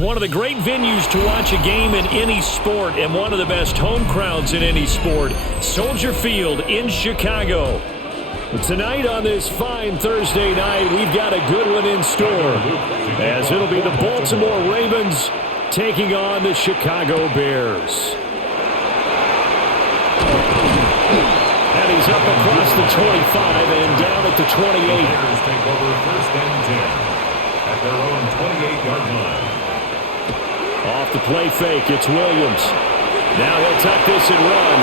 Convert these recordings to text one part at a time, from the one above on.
One of the great venues to watch a game in any sport and one of the best home crowds in any sport, Soldier Field in Chicago. Tonight on this fine Thursday night, we've got a good one in store, as it'll be the Baltimore Ravens taking on the Chicago Bears. And he's up across the 25 and down at the 28. Bears take over first and 10 at their own 28-yard line. Off the play fake, it's Williams. Now he'll tuck this and run.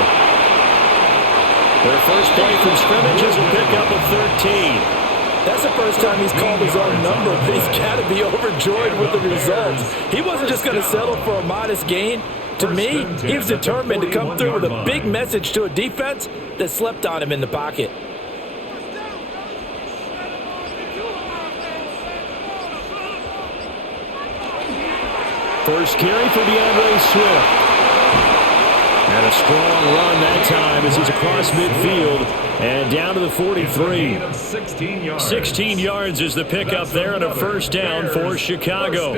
Their first play from scrimmage is a pickup of 13. That's the first time he's called his own number, but he's got to be overjoyed with the results. He wasn't just going to settle for a modest gain. To me, he was determined to come through with a big message to a defense that slept on him in the pocket. First carry for DeAndre Swift. And a strong run that time as he's across midfield and down to the 43. 16 yards is the pickup there and a first down for Chicago.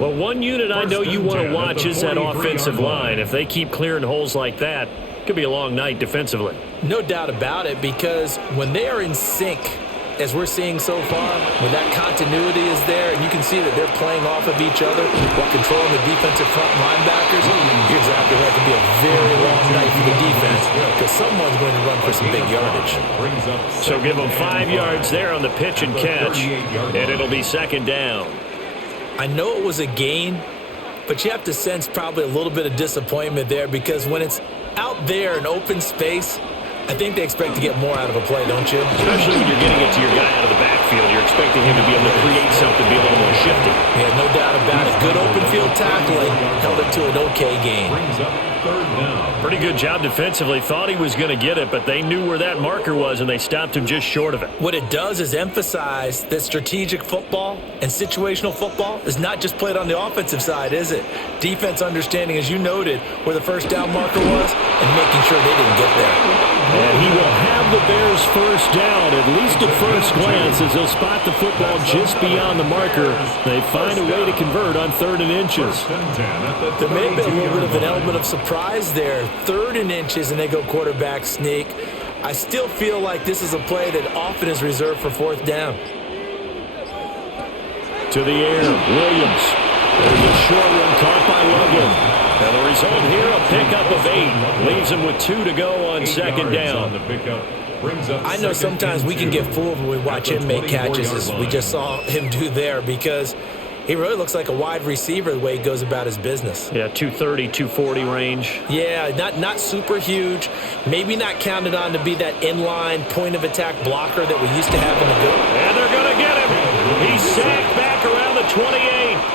Well, one unit I know you want to watch is that offensive line. If they keep clearing holes like that, it could be a long night defensively. No doubt about it, because when they are in sync, as we're seeing so far, when that continuity is there, and you can see that they're playing off of each other while controlling the defensive front linebackers, you're exactly right. It could be a very long night for the defense because someone's going to run for some big yardage. So give them 5 yards there on the pitch and catch, and it'll be second down. I know it was a gain, but you have to sense probably a little bit of disappointment there, because when it's out there in open space, I think they expect to get more out of a play, don't you? Especially when you're getting it to your guy out of the backfield. You're expecting him to be able to create something, be a little more shifty. Yeah, no doubt about it. Good open field tackling held it to an okay gain. Pretty good job defensively. Thought he was going to get it, but they knew where that marker was, and they stopped him just short of it. What it does is emphasize that strategic football and situational football is not just played on the offensive side, is it? Defense understanding, as you noted, where the first down marker was and making sure they didn't get there. And he will have the Bears first down, at least at first glance, as they'll spot the football just beyond the marker. They find a way to convert on 3rd and inches. There may have been a little bit of an element of surprise there. 3rd and inches, and they go quarterback sneak. I still feel like this is a play that often is reserved for 4th down. To the air, Williams. There's a short one caught by Logan. And the result here, a pickup of 8. Leaves him with 2 to go on second down. I know sometimes we can get fooled when we watch him make catches, as we just saw him do there, because he really looks like a wide receiver the way he goes about his business. Yeah, 230, 240 range. Yeah, not super huge. Maybe not counted on to be that inline point-of-attack blocker that we used to have in the good. And they're going to get him. He's sacked back around the 28.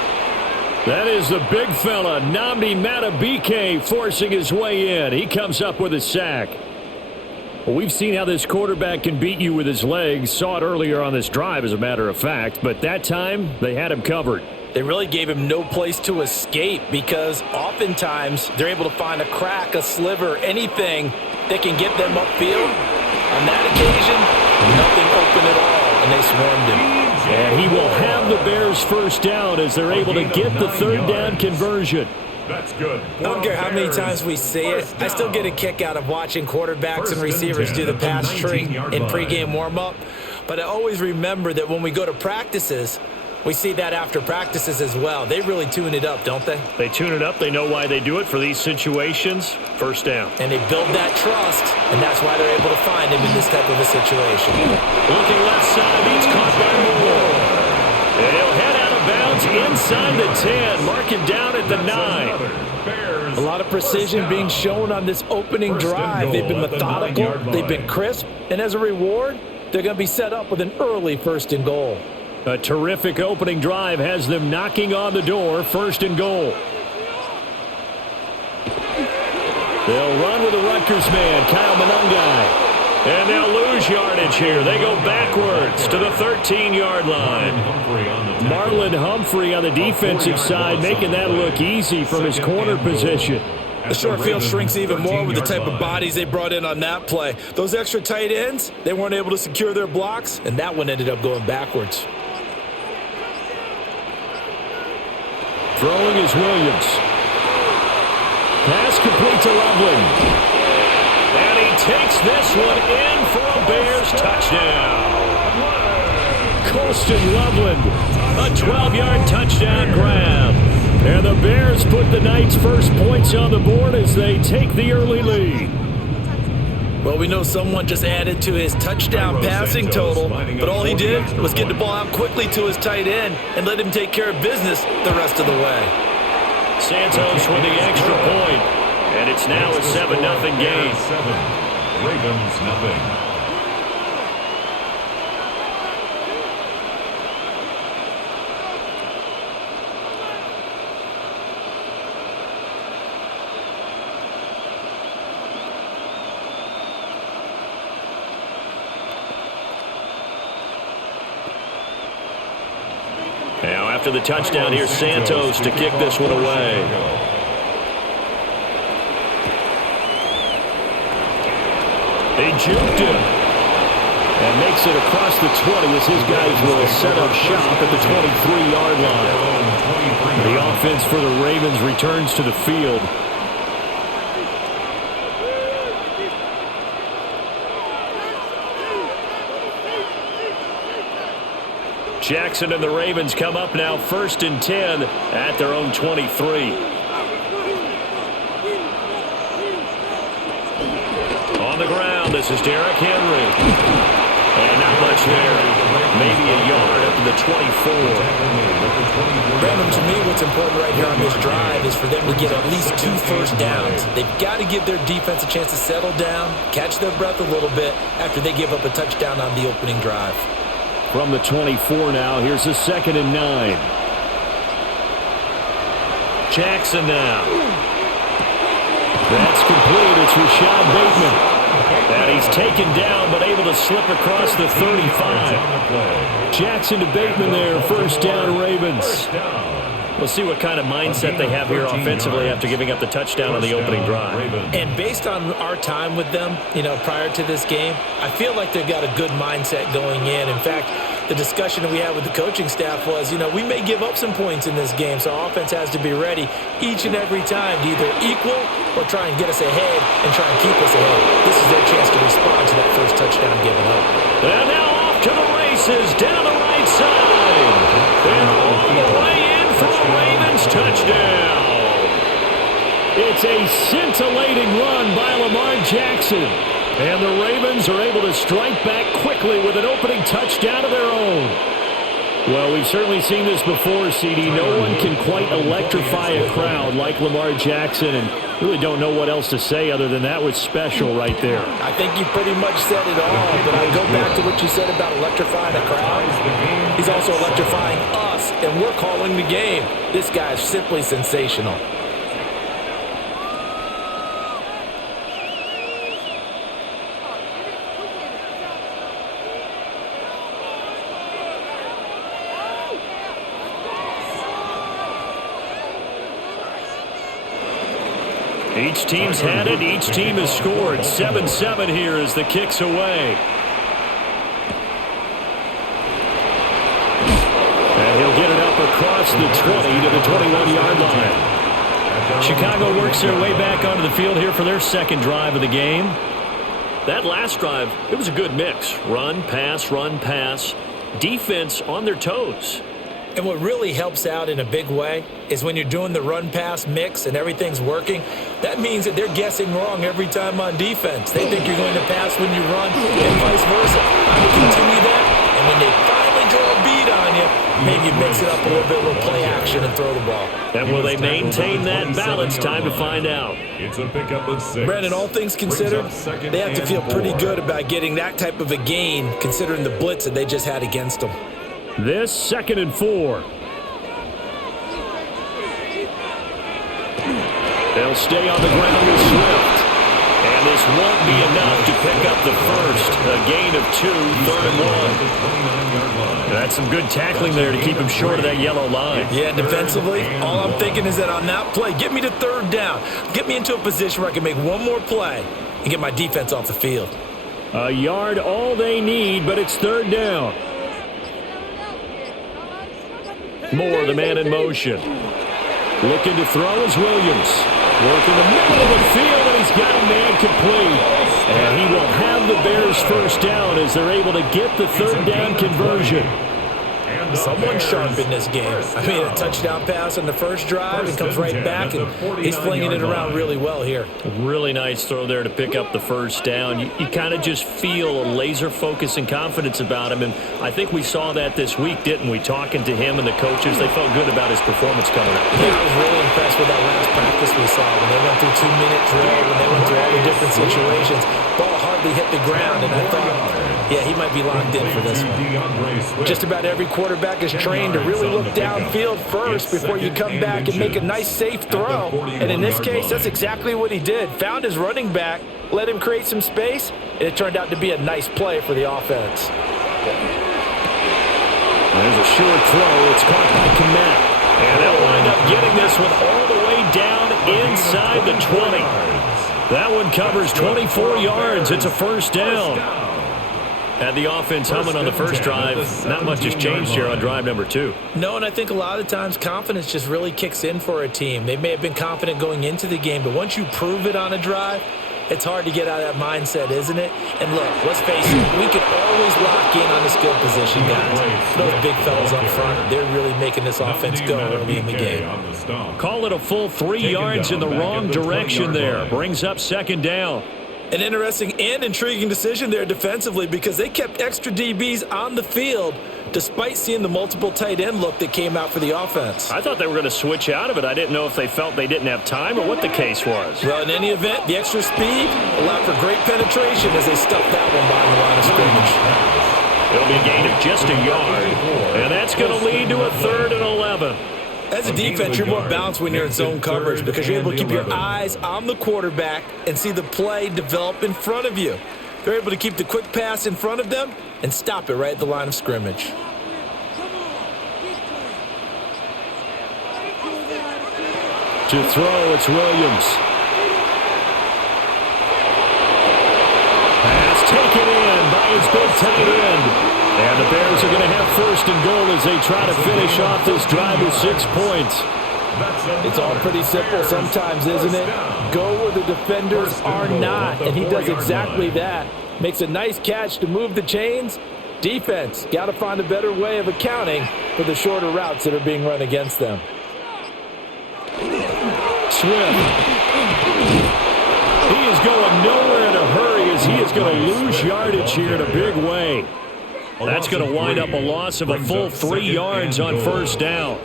That is the big fella, Nnamdi Madubuike, forcing his way in. He comes up with a sack. Well, we've seen how this quarterback can beat you with his legs. Saw it earlier on this drive, as a matter of fact. But that time, they had him covered. They really gave him no place to escape, because oftentimes they're able to find a crack, a sliver, anything that can get them upfield. On that occasion, nothing open at all, and they swarmed him. And he will have the Bears first down as they're able to get the 3rd down conversion. That's good. I don't care how many times we see it. I still get a kick out of watching quarterbacks and receivers do the pass tree in pregame warm-up. But I always remember that when we go to practices, we see that after practices as well. They really tune it up, don't they? They tune it up. They know why they do it for these situations. First down. And they build that trust, and that's why they're able to find him in this type of a situation. Looking left side, he's caught by Moore. And he'll head out of bounds inside the 10, mark him down at the 9. A lot of precision being shown on this opening drive. They've been methodical, they've been crisp, and as a reward, they're going to be set up with an early 1st and goal. A terrific opening drive has them knocking on the door, 1st and goal. They'll run with the Rutgers man, Kyle Monangai. And they'll lose yardage here. They go backwards to the 13-yard line. Marlon Humphrey on the defensive side, making that look easy from his corner position. The short field shrinks even more with the type of bodies they brought in on that play. Those extra tight ends, they weren't able to secure their blocks, and that one ended up going backwards. Throwing is Williams. Pass complete to Loveland. And he takes this one in for a Bears touchdown. Colston Loveland, a 12-yard touchdown grab. And the Bears put the Knights' first points on the board as they take the early lead. Well, we know someone just added to his touchdown passing total, but all he did was get the ball out quickly to his tight end and let him take care of business the rest of the way. Santos with the extra point, and it's now a 7-0 game. Ravens nothing. Now after the touchdown, here's Santos to kick this one away. They juked him. And makes it across the 20 as his guys will set up shop at the 23-yard line. The offense for the Ravens returns to the field. Jackson and the Ravens come up now 1st and 10 at their own 23. On the ground, this is Derrick Henry. And not much there. Maybe a yard up to the 24. Brandon, to me, what's important right here on this drive is for them to get at least 2 first downs. They've got to give their defense a chance to settle down, catch their breath a little bit after they give up a touchdown on the opening drive. From the 24 now, here's the 2nd and 9. Jackson now. That's complete. It's Rashad Bateman. And he's taken down, but able to slip across the 35. Jackson to Bateman there. 1st down, Ravens. We'll see what kind of mindset they have here offensively after giving up the touchdown on the opening drive. And based on our time with them, prior to this game, I feel like they've got a good mindset going in. In fact, the discussion that we had with the coaching staff was, we may give up some points in this game, so our offense has to be ready each and every time to either equal or try and get us ahead and try and keep us ahead. This is their chance to respond to that first touchdown given up. And now off to the races down the right side. And all the way in for a Ravens touchdown. It's a scintillating run by Lamar Jackson. And the Ravens are able to strike back quickly with an opening touchdown of their own. Well, we've certainly seen this before, CD. No one can quite electrify a crowd like Lamar Jackson, and really don't know what else to say other than that was special right there. I think you pretty much said it all, but I go back to what you said about electrifying a crowd. He's also electrifying us, and we're calling the game. This guy is simply sensational. Each team's had it. Each team has scored. 7-7 here as the kick's away. And he'll get it up across the 20 to the 21-yard line. Chicago works their way back onto the field here for their second drive of the game. That last drive, it was a good mix. Run, pass, defense on their toes. And what really helps out in a big way is when you're doing the run-pass mix and everything's working, that means that they're guessing wrong every time on defense. They think you're going to pass when you run and vice versa. I would continue that, and when they finally draw a beat on you, maybe you mix it up a little bit with play action and throw the ball. And will they maintain that balance? Time to find out. It's a pickup of 6. Brandon, all things considered, they have to feel pretty good about getting that type of a gain considering the blitz that they just had against them. This 2nd and 4. They'll stay on the ground with Swift. And this won't be enough to pick up the first. A gain of 2, 3rd and 1. That's some good tackling there to keep him short of that yellow line. Yeah, defensively, all I'm thinking is that on that play, get me to 3rd down. Get me into a position where I can make one more play and get my defense off the field. A yard all they need, but it's 3rd down. Moore, the man in motion. Looking to throw is Williams. Working the middle of the field, and he's got a man complete. And he will have the Bears first down as they're able to get the third down conversion. Someone sharp in this game. I mean, a touchdown pass on the first drive and comes right back, and he's flinging it around really well here. Really nice throw there to pick up the first down. You kind of just feel a laser focus and confidence about him, and I think we saw that this week, didn't we? Talking to him and the coaches, they felt good about his performance coming up. Yeah, I was really impressed with that last practice we saw when they went through 2-minute drill, when they went through all the different situations. Ball hardly hit the ground, and I thought, yeah, he might be locked in for this one. Just about every quarterback is trained to really look downfield first before you come back and make a nice, safe throw. And in this case, that's exactly what he did. Found his running back, let him create some space, and it turned out to be a nice play for the offense. There's a short throw. It's caught by Komet. And they'll wind up getting this one all the way down inside the 20. That one covers 24 yards. It's a first down. Had the offense humming on the first drive. Not much has changed here on drive number 2. No, and I think a lot of times confidence just really kicks in for a team. They may have been confident going into the game, but once you prove it on a drive, it's hard to get out of that mindset, isn't it? And look, let's face it, we can always lock in on the skill position guys. Those big fellas up front, they're really making this offense go early in the game. Call it a full 3 yards in the wrong direction there. Brings up second down. An interesting and intriguing decision there defensively because they kept extra DBs on the field despite seeing the multiple tight end look that came out for the offense. I thought they were going to switch out of it. I didn't know if they felt they didn't have time or what the case was. Well, in any event, the extra speed allowed for great penetration as they stuffed that one behind the line of scrimmage. It'll be a gain of just a yard, and that's going to lead to a 3rd and 11. As a defense, you're more balanced when you're in zone coverage because you're able to keep your eyes on the quarterback and see the play develop in front of you. They're able to keep the quick pass in front of them and stop it right at the line of scrimmage. To throw, it's Williams. Pass taken in by his big tight end. And the Bears are going to have 1st and goal as they try to finish off this drive with 6 points. It's all pretty simple sometimes, isn't it? Go where the defenders are not, and he does exactly that. Makes a nice catch to move the chains. Defense, got to find a better way of accounting for the shorter routes that are being run against them. Swift. He is going nowhere in a hurry as he is going to lose yardage here in a big way. That's going to wind up a loss of a full 3 yards on first down.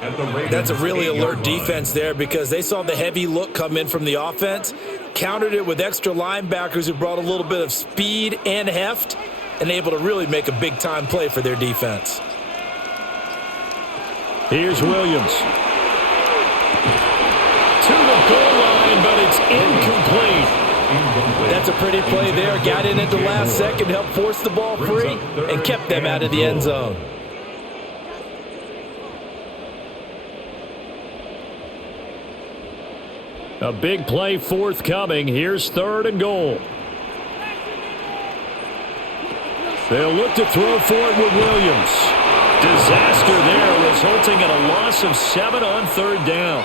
That's a really alert defense there because they saw the heavy look come in from the offense, countered it with extra linebackers who brought a little bit of speed and heft, and able to really make a big-time play for their defense. Here's Williams. To the goal line, but it's incomplete. That's a pretty play there. Got in at the last second, helped force the ball free, and kept them out of the end zone. A big play forthcoming. Here's 3rd and goal. They'll look to throw for it with Williams. Disaster there, resulting in a loss of 7 on 3rd down.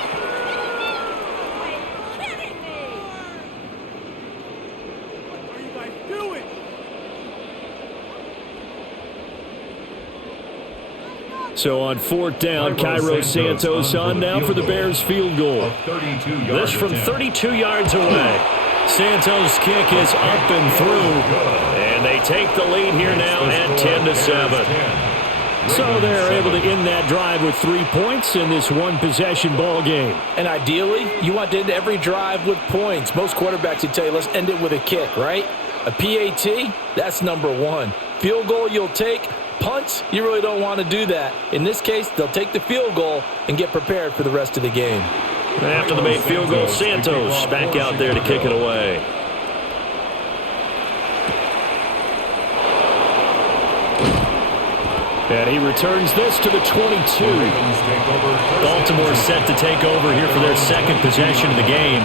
So on 4th down, Cairo Santos on now for the Bears field goal. This from 32 yards away. Santos' kick is up and through. And they take the lead here now at 10-7. So they're able to end that drive with 3 points in this one-possession ball game. And ideally, you want to end every drive with points. Most quarterbacks would tell you, let's end it with a kick, right? A PAT, that's number 1. Field goal you'll take. Punts, you really don't want to do that. In this case, they'll take the field goal and get prepared for the rest of the game. After the made field goal, Santos back out there to kick it away. And he returns this to the 22. Baltimore set to take over here for their 2nd possession of the game.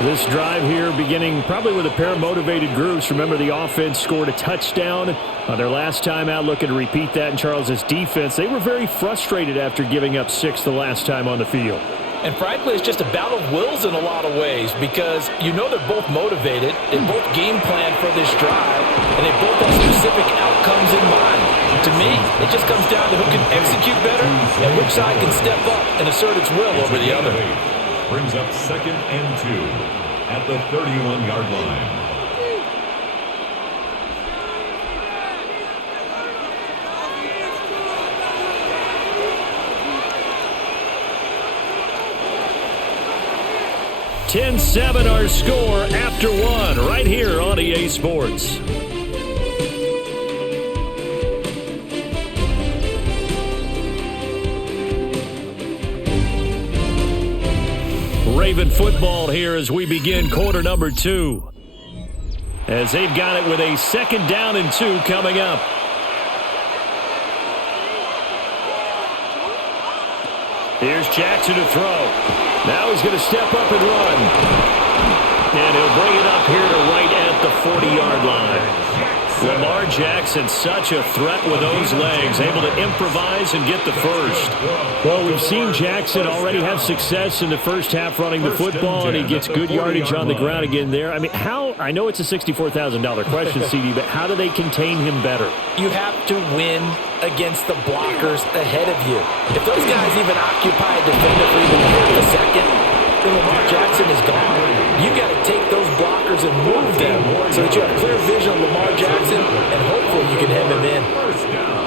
This drive here beginning probably with a pair of motivated groups. Remember, the offense scored a touchdown on their last time out, looking to repeat that in Charles's defense. They were very frustrated after giving up 6 the last time on the field. And frankly, it's just a battle of wills in a lot of ways because you know they're both motivated, they both game plan for this drive, and they both have specific outcomes in mind. To me, it just comes down to who can execute better and which side can step up and assert its will over the other. Brings up 2nd and 2 at the 31-yard line. (10-7) our score after one right here on EA Sports. Raven football here as we begin quarter number 2. As they've got it with a 2nd down and 2 coming up. Here's Jackson to throw. Now he's going to step up and run. And he'll bring it up here to right at the 40-yard line. Lamar Jackson, such a threat with those legs, able to improvise and get the first. Well, we've seen Jackson already have success in the first half running the football, and he gets good yardage on the ground again there. I mean, I know it's a $64,000 question, CD, but how do they contain him better? You have to win against the blockers ahead of you. If those guys even occupy a defender for even half a second, then Lamar Jackson is gone. You've got to take those blockers and move them so that you have clear vision of Lamar Jackson, and hopefully you can hem him in.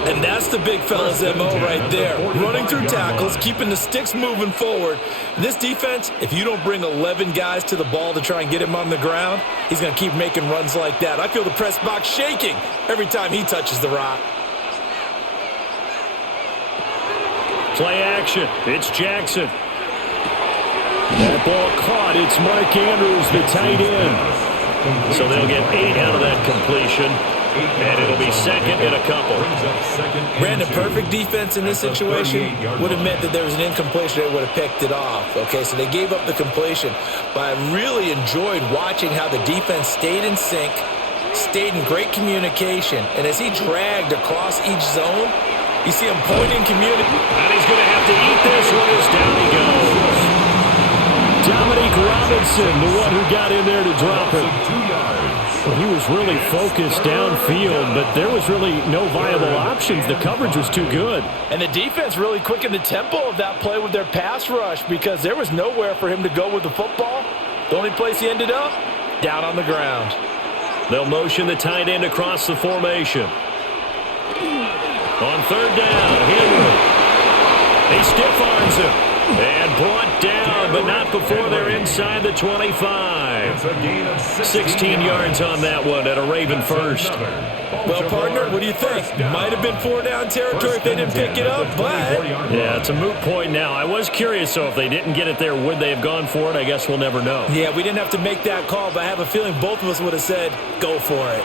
And that's the big fella's MO right there. Running through tackles, keeping the sticks moving forward. This defense, if you don't bring 11 guys to the ball to try and get him on the ground, he's going to keep making runs like that. I feel the press box shaking every time he touches the rock. Play action. It's Jackson. That ball caught. It's Mark Andrews, the tight end. So they'll get 8 out of that completion. And it'll be 2nd and a couple. Brandon, perfect defense in this situation would have meant that there was an incompletion. They would have picked it off. Okay, so they gave up the completion. But I really enjoyed watching how the defense stayed in sync, stayed in great communication. And as he dragged across each zone, you see him pointing community. And he's going to have to eat this one as down he goes. Dominique Robinson, the one who got in there to drop it. Well, he was really focused downfield, but there was really no viable options. The coverage was too good. And the defense really quickened the tempo of that play with their pass rush because there was nowhere for him to go with the football. The only place he ended up, down on the ground. They'll motion the tight end across the formation. On 3rd down, Henry. He stiff-arms him. And brought down, but not before they're inside the 25. 16 yards on that one at a Raven first. Well, partner, what do you think? Might have been 4-down territory if they didn't pick it up, but... Yeah, it's a moot point now. I was curious, so if they didn't get it there, would they have gone for it? I guess we'll never know. Yeah, we didn't have to make that call, but I have a feeling both of us would have said, go for it.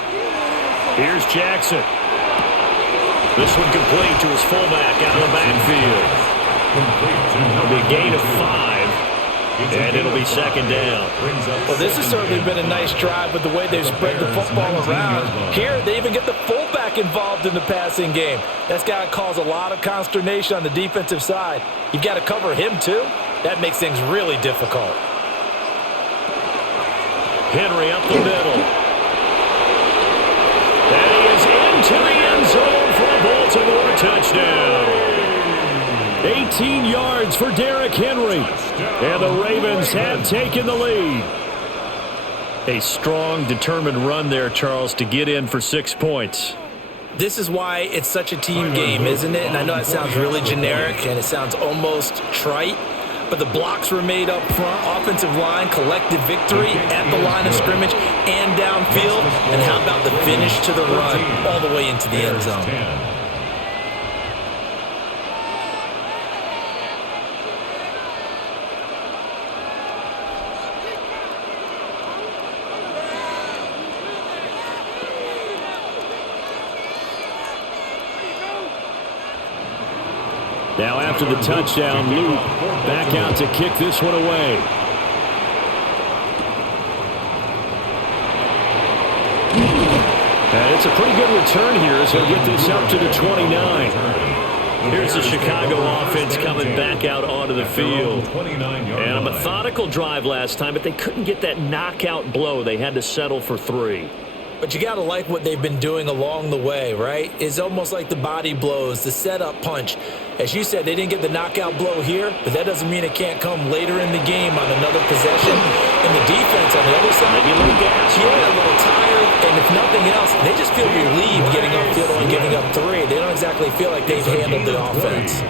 Here's Jackson. This one complete to his fullback out of the backfield. It'll be a gain of 5, and it'll be 2nd down. Well, this has certainly been a nice drive with the way they've spread the football around. Here, they even get the fullback involved in the passing game. That's got to cause a lot of consternation on the defensive side. You've got to cover him, too. That makes things really difficult. Henry up the middle. And he is into the end zone for a Baltimore touchdown. 18 yards for Derrick Henry. And the Ravens have taken the lead. A strong, determined run there, Charles, to get in for 6 points. This is why it's such a team game, isn't it? And I know it sounds really generic and it sounds almost trite, but the blocks were made up front, offensive line, collective victory at the line of scrimmage and downfield. And how about the finish to the run all the way into the end zone? Now after the touchdown, Luke back out to kick this one away. And it's a pretty good return here as he'll get this up to the 29. Here's the Chicago offense coming back out onto the field. And a methodical drive last time, but they couldn't get that knockout blow. They had to settle for 3. But you got to like what they've been doing along the way, right? It's almost like the body blows, the setup punch. As you said, they didn't get the knockout blow here, but that doesn't mean it can't come later in the game on another possession. And the defense on the other side, maybe a little gas, a little tired, and if nothing else, they just feel relieved getting upfield and giving up 3. They don't exactly feel like they've handled the offense.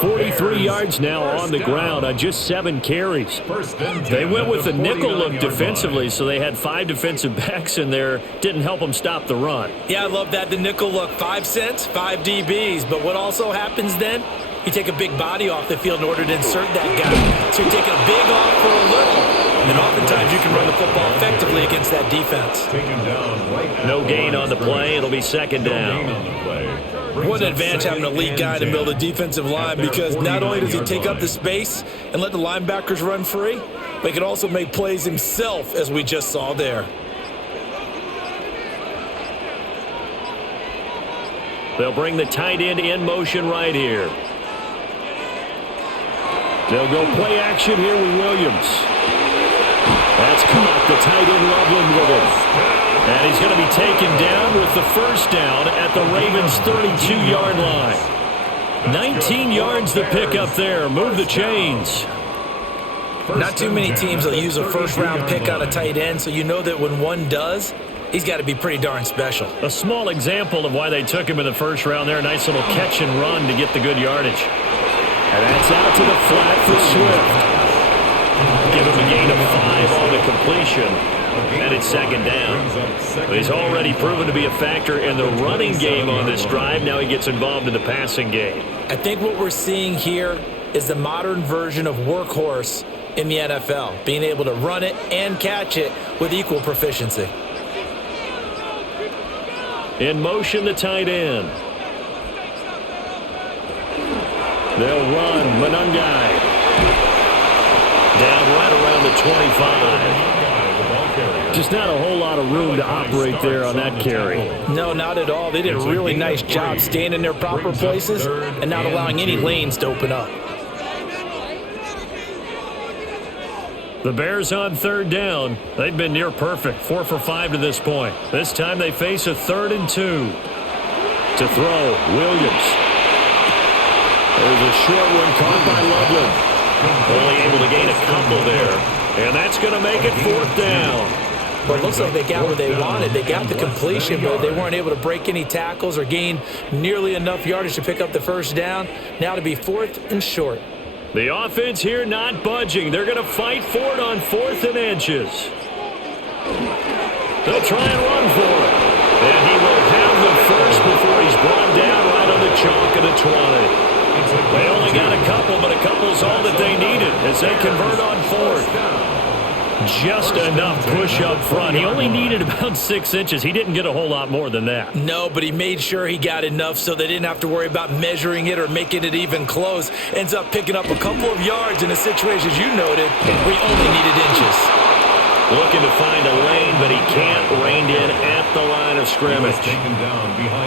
43 yards now on the ground on just 7 carries. They went with the nickel look defensively, so they had 5 defensive backs in there. Didn't help them stop the run. Yeah, I love that, the nickel look. 5 cents, 5 DBs. But what also happens then? You take a big body off the field in order to insert that guy. So you're taking a big off for a little. And oftentimes you can run the football effectively against that defense. No gain on the play. It'll be second down. What an advantage having a elite guy in the middle of the defensive line, because not only does he take up the space and let the linebackers run free, but he can also make plays himself, as we just saw there. They'll bring the tight end in motion right here. They'll go play action here with Williams. That's caught. The tight end Loveland with it. And he's going to be taken down with the first down at the Ravens' 32-yard line. 19 yards the pick up there. Move the chains. Not too many teams will use a first-round pick on a tight end, so you know that when one does, he's got to be pretty darn special. A small example of why they took him in the first round there. A nice little catch and run to get the good yardage. And that's out to the flat for Swift. Give him a gain of 5 on the completion. And it's second down. But he's already proven to be a factor in the running game on this drive. Now he gets involved in the passing game. I think what we're seeing here is the modern version of workhorse in the NFL, being able to run it and catch it with equal proficiency. In motion, the tight end. They'll run. Manungai. Down right around the 25. Just not a whole lot of room to operate there on that carry. No, not at all. They did a really nice job staying in their proper places and not allowing any lanes to open up. The Bears on third down. They've been near perfect. 4 for 5 to this point. This time they face a 3rd and 2. To throw, Williams. There's a short one caught by Loveland. Only able to gain a couple there. And that's going to make it 4th down. But it looks like they got what they wanted. They got the completion, but they weren't able to break any tackles or gain nearly enough yardage to pick up the first down. Now to be 4th and short. The offense here not budging. They're going to fight for it on 4th and inches. They'll try and run for it. And he will have the first before he's brought down right on the chalk of the 20. They only got a couple, but a couple's all that they needed as they convert on 4th. Just enough push up front. He only needed about 6 inches. He didn't get a whole lot more than that. No, but he made sure he got enough so they didn't have to worry about measuring it or making it even close. Ends up picking up a couple of yards in a situation, as you noted, where he only needed inches. Looking to find a lane, but he can't. Reined in at the line of scrimmage.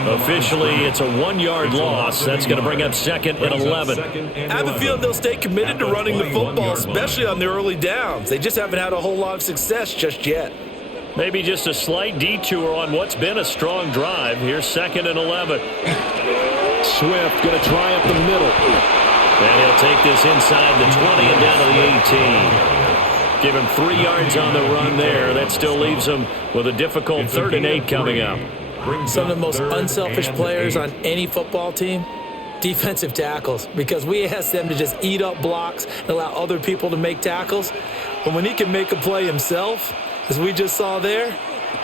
Officially, it's a 1-yard loss. That's going to bring up 2nd and 11. I have a feeling they'll stay committed to running the football, especially on the early downs. They just haven't had a whole lot of success just yet. Maybe just a slight detour on what's been a strong drive. Here's 2nd and 11. Swift going to try up the middle. And he'll take this inside the 20 and down to the 18. Give him 3 yards on the run there. That still leaves him with a difficult 3rd and 8 coming up. Some of the most unselfish players on any football team, defensive tackles, because we ask them to just eat up blocks and allow other people to make tackles. But when he can make a play himself, as we just saw there,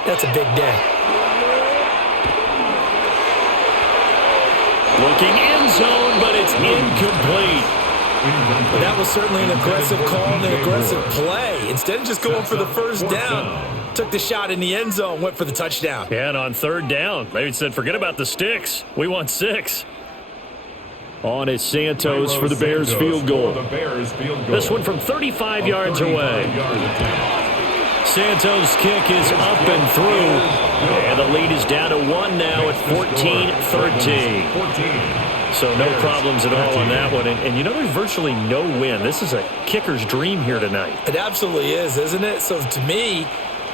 that's a big day. Looking end zone, but it's incomplete. That was certainly an aggressive call and an aggressive play. Instead of just going for the first down, took the shot in the end zone, went for the touchdown. Yeah, and on 3rd down, maybe said, forget about the sticks. We want 6. On is Santos for the Bears field goal. This one from 35 yards away. Santos' kick is up and through. And the lead is down to 1 now at 14-13. So no problems at all on that one. And you know, there's virtually no win. This is a kicker's dream here tonight. It absolutely is, isn't it? So to me,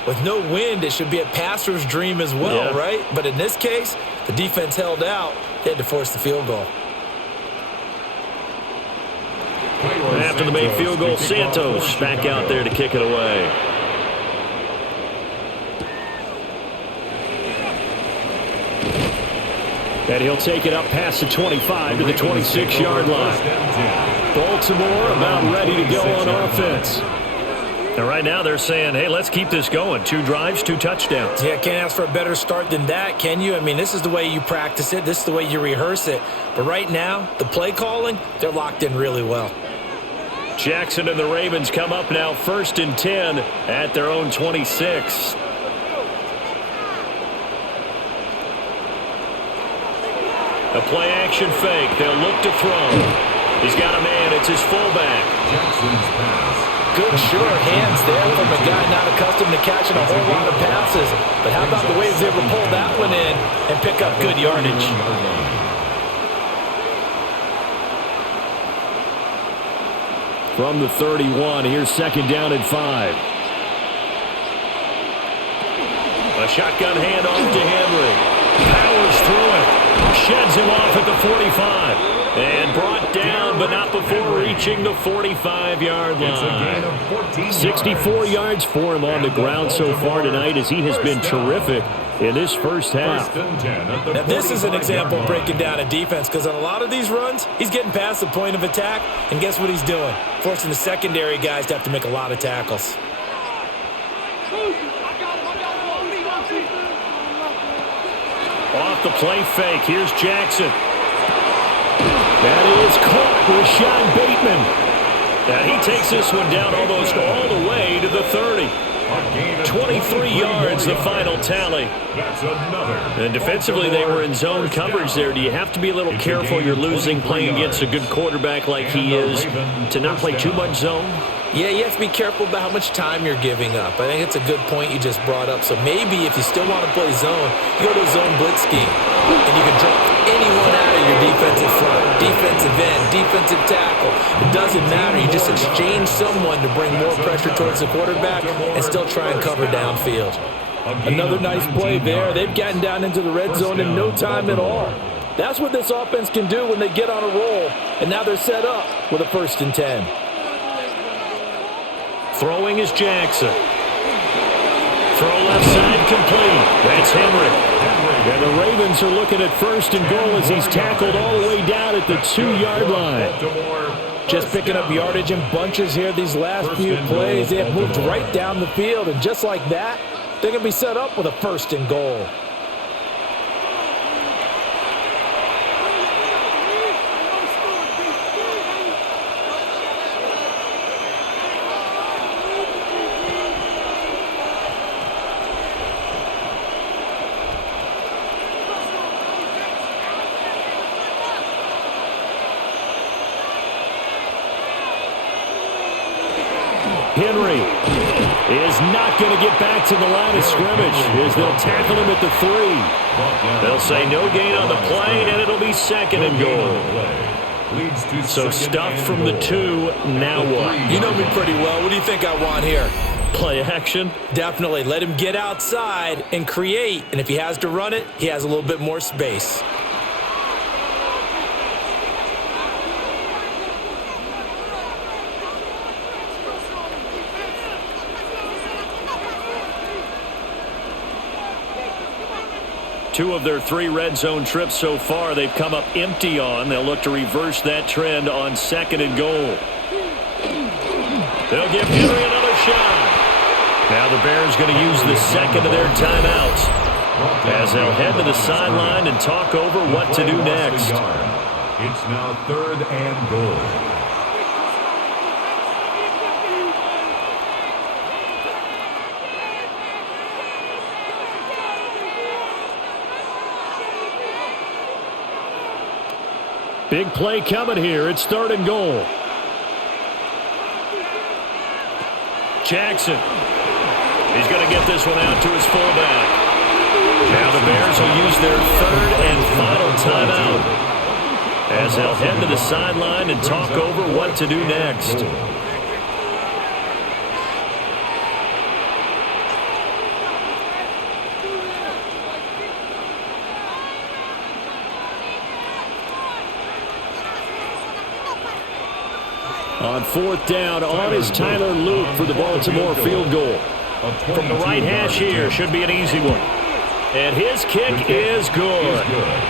with no wind, it should be a passer's dream as well, right? But in this case, the defense held out. They had to force the field goal. And after the made field goal, Santos back out there to kick it away. And he'll take it up past the 25 to the 26-yard line. Baltimore about ready to go on offense. And right now they're saying, hey, let's keep this going. 2 drives, 2 touchdowns. Yeah, can't ask for a better start than that, can you? I mean, this is the way you practice it. This is the way you rehearse it. But right now, the play calling, they're locked in really well. Jackson and the Ravens come up now 1st and 10 at their own 26. A play-action fake. They'll look to throw. He's got a man. It's his fullback. Jackson's pass. Good, sure hands there from a guy not accustomed to catching a whole lot of passes. But how about the way he's able to pull that one in and pick up good yardage? From the 31, here's 2nd down and 5. A shotgun handoff to Henry. Powers through it. Sheds him off at the 45. And brought down, but not before reaching the 45-yard line. 64 yards for him on the ground so far tonight, as he has been terrific in this first half. Now, this is an example of breaking down a defense, because on a lot of these runs, he's getting past the point of attack, and guess what he's doing? Forcing the secondary guys to have to make a lot of tackles. Off the play fake, here's Jackson. That is caught, Rashad Bateman. And he takes this one down almost all the way to the 30. 23 yards, the final tally. And defensively, they were in zone coverage there. Do you have to be a little careful? You're losing playing against a good quarterback like he is to not play too much zone? Yeah, you have to be careful about how much time you're giving up. I think it's a good point you just brought up. So maybe if you still want to play zone, you go to a zone blitz scheme. And you can drop anyone out of your defensive front, defensive end, defensive tackle. It doesn't matter. You just exchange someone to bring more pressure towards the quarterback and still try and cover downfield. Another nice play there. They've gotten down into the red zone in no time at all. That's what this offense can do when they get on a roll. And now they're set up with a 1st and 10. Throwing is Jackson. Throw left side complete. That's Henry. And the Ravens are looking at 1st and goal as he's tackled all the way down at the 2-yard line. Just picking up yardage in bunches here these last few plays. They have moved right down the field, and just like that, they're going to be set up with a 1st and goal. Henry is not going to get back to the line of scrimmage as they'll tackle him at the 3. They'll say no gain on the play, and it'll be 2nd and goal. So stuffed from the 2, now what? You know me pretty well. What do you think I want here? Play action? Definitely. Let him get outside and create, and if he has to run it, he has a little bit more space. Two of their 3 red zone trips so far, they've come up empty on. They'll look to reverse that trend on 2nd and goal. They'll give Henry another shot. Now the Bears going to use the 2nd of their timeouts as they'll head to the sideline and talk over what to do next. It's now 3rd and goal. Big play coming here. It's 3rd and goal. Jackson. He's going to get this one out to his fullback. Now the Bears will use their 3rd and final timeout. as they'll head to the sideline and talk over what to do next. On fourth down, on is Tyler Luke for the Baltimore field goal. From the right hash here, should be an easy one. And his kick is good.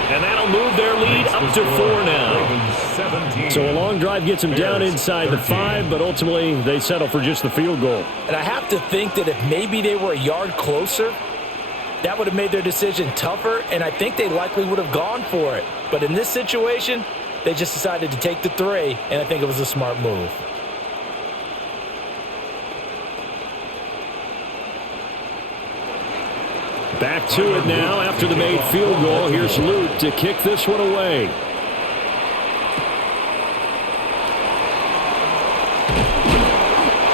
And that'll move their lead up to 4 now. So a long drive gets them down inside the 5, but ultimately they settle for just the field goal. And I have to think that if maybe they were a yard closer, that would have made their decision tougher, and I think they likely would have gone for it. But in this situation, they just decided to take the 3, and I think it was a smart move. Back to it now after the made field goal. Here's Luke to kick this one away.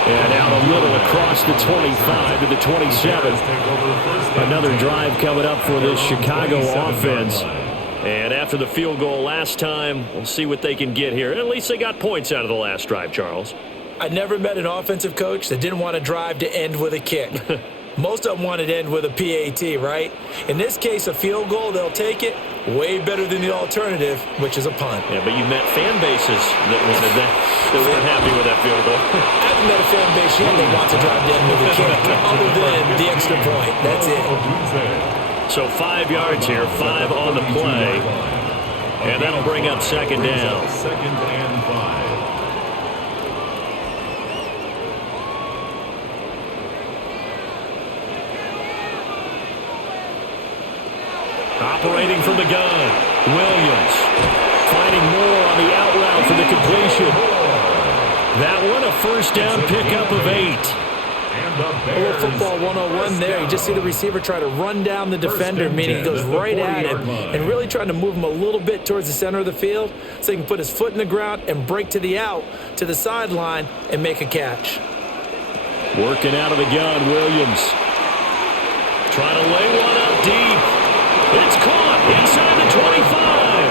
And out a little across the 25 to the 27. Another drive coming up for this Chicago offense. And after the field goal last time, we'll see what they can get here. At least they got points out of the last drive, Charles. I never met an offensive coach that didn't want to drive to end with a kick. Most of them want to end with a PAT, right? In this case, a field goal, they'll take it. Way better than the alternative, which is a punt. Yeah, but you met fan bases that wanted that, that weren't happy with that field goal. I haven't met a fan base yet that wants to drive to end with a kick, other than the extra point. That's it. So 5 yards here, 5 on the play. And that'll bring up second down. Second and 5. Operating from the gun, Williams finding more on the out route for the completion. That one a first down pickup of 8. A little football 101 there. You just see the receiver try to run down the defender, meaning he goes right at him, and really trying to move him a little bit towards the center of the field so he can put his foot in the ground and break to the out, to the sideline, and make a catch. Working out of the gun, Williams. Trying to lay one up deep. It's caught inside the 25.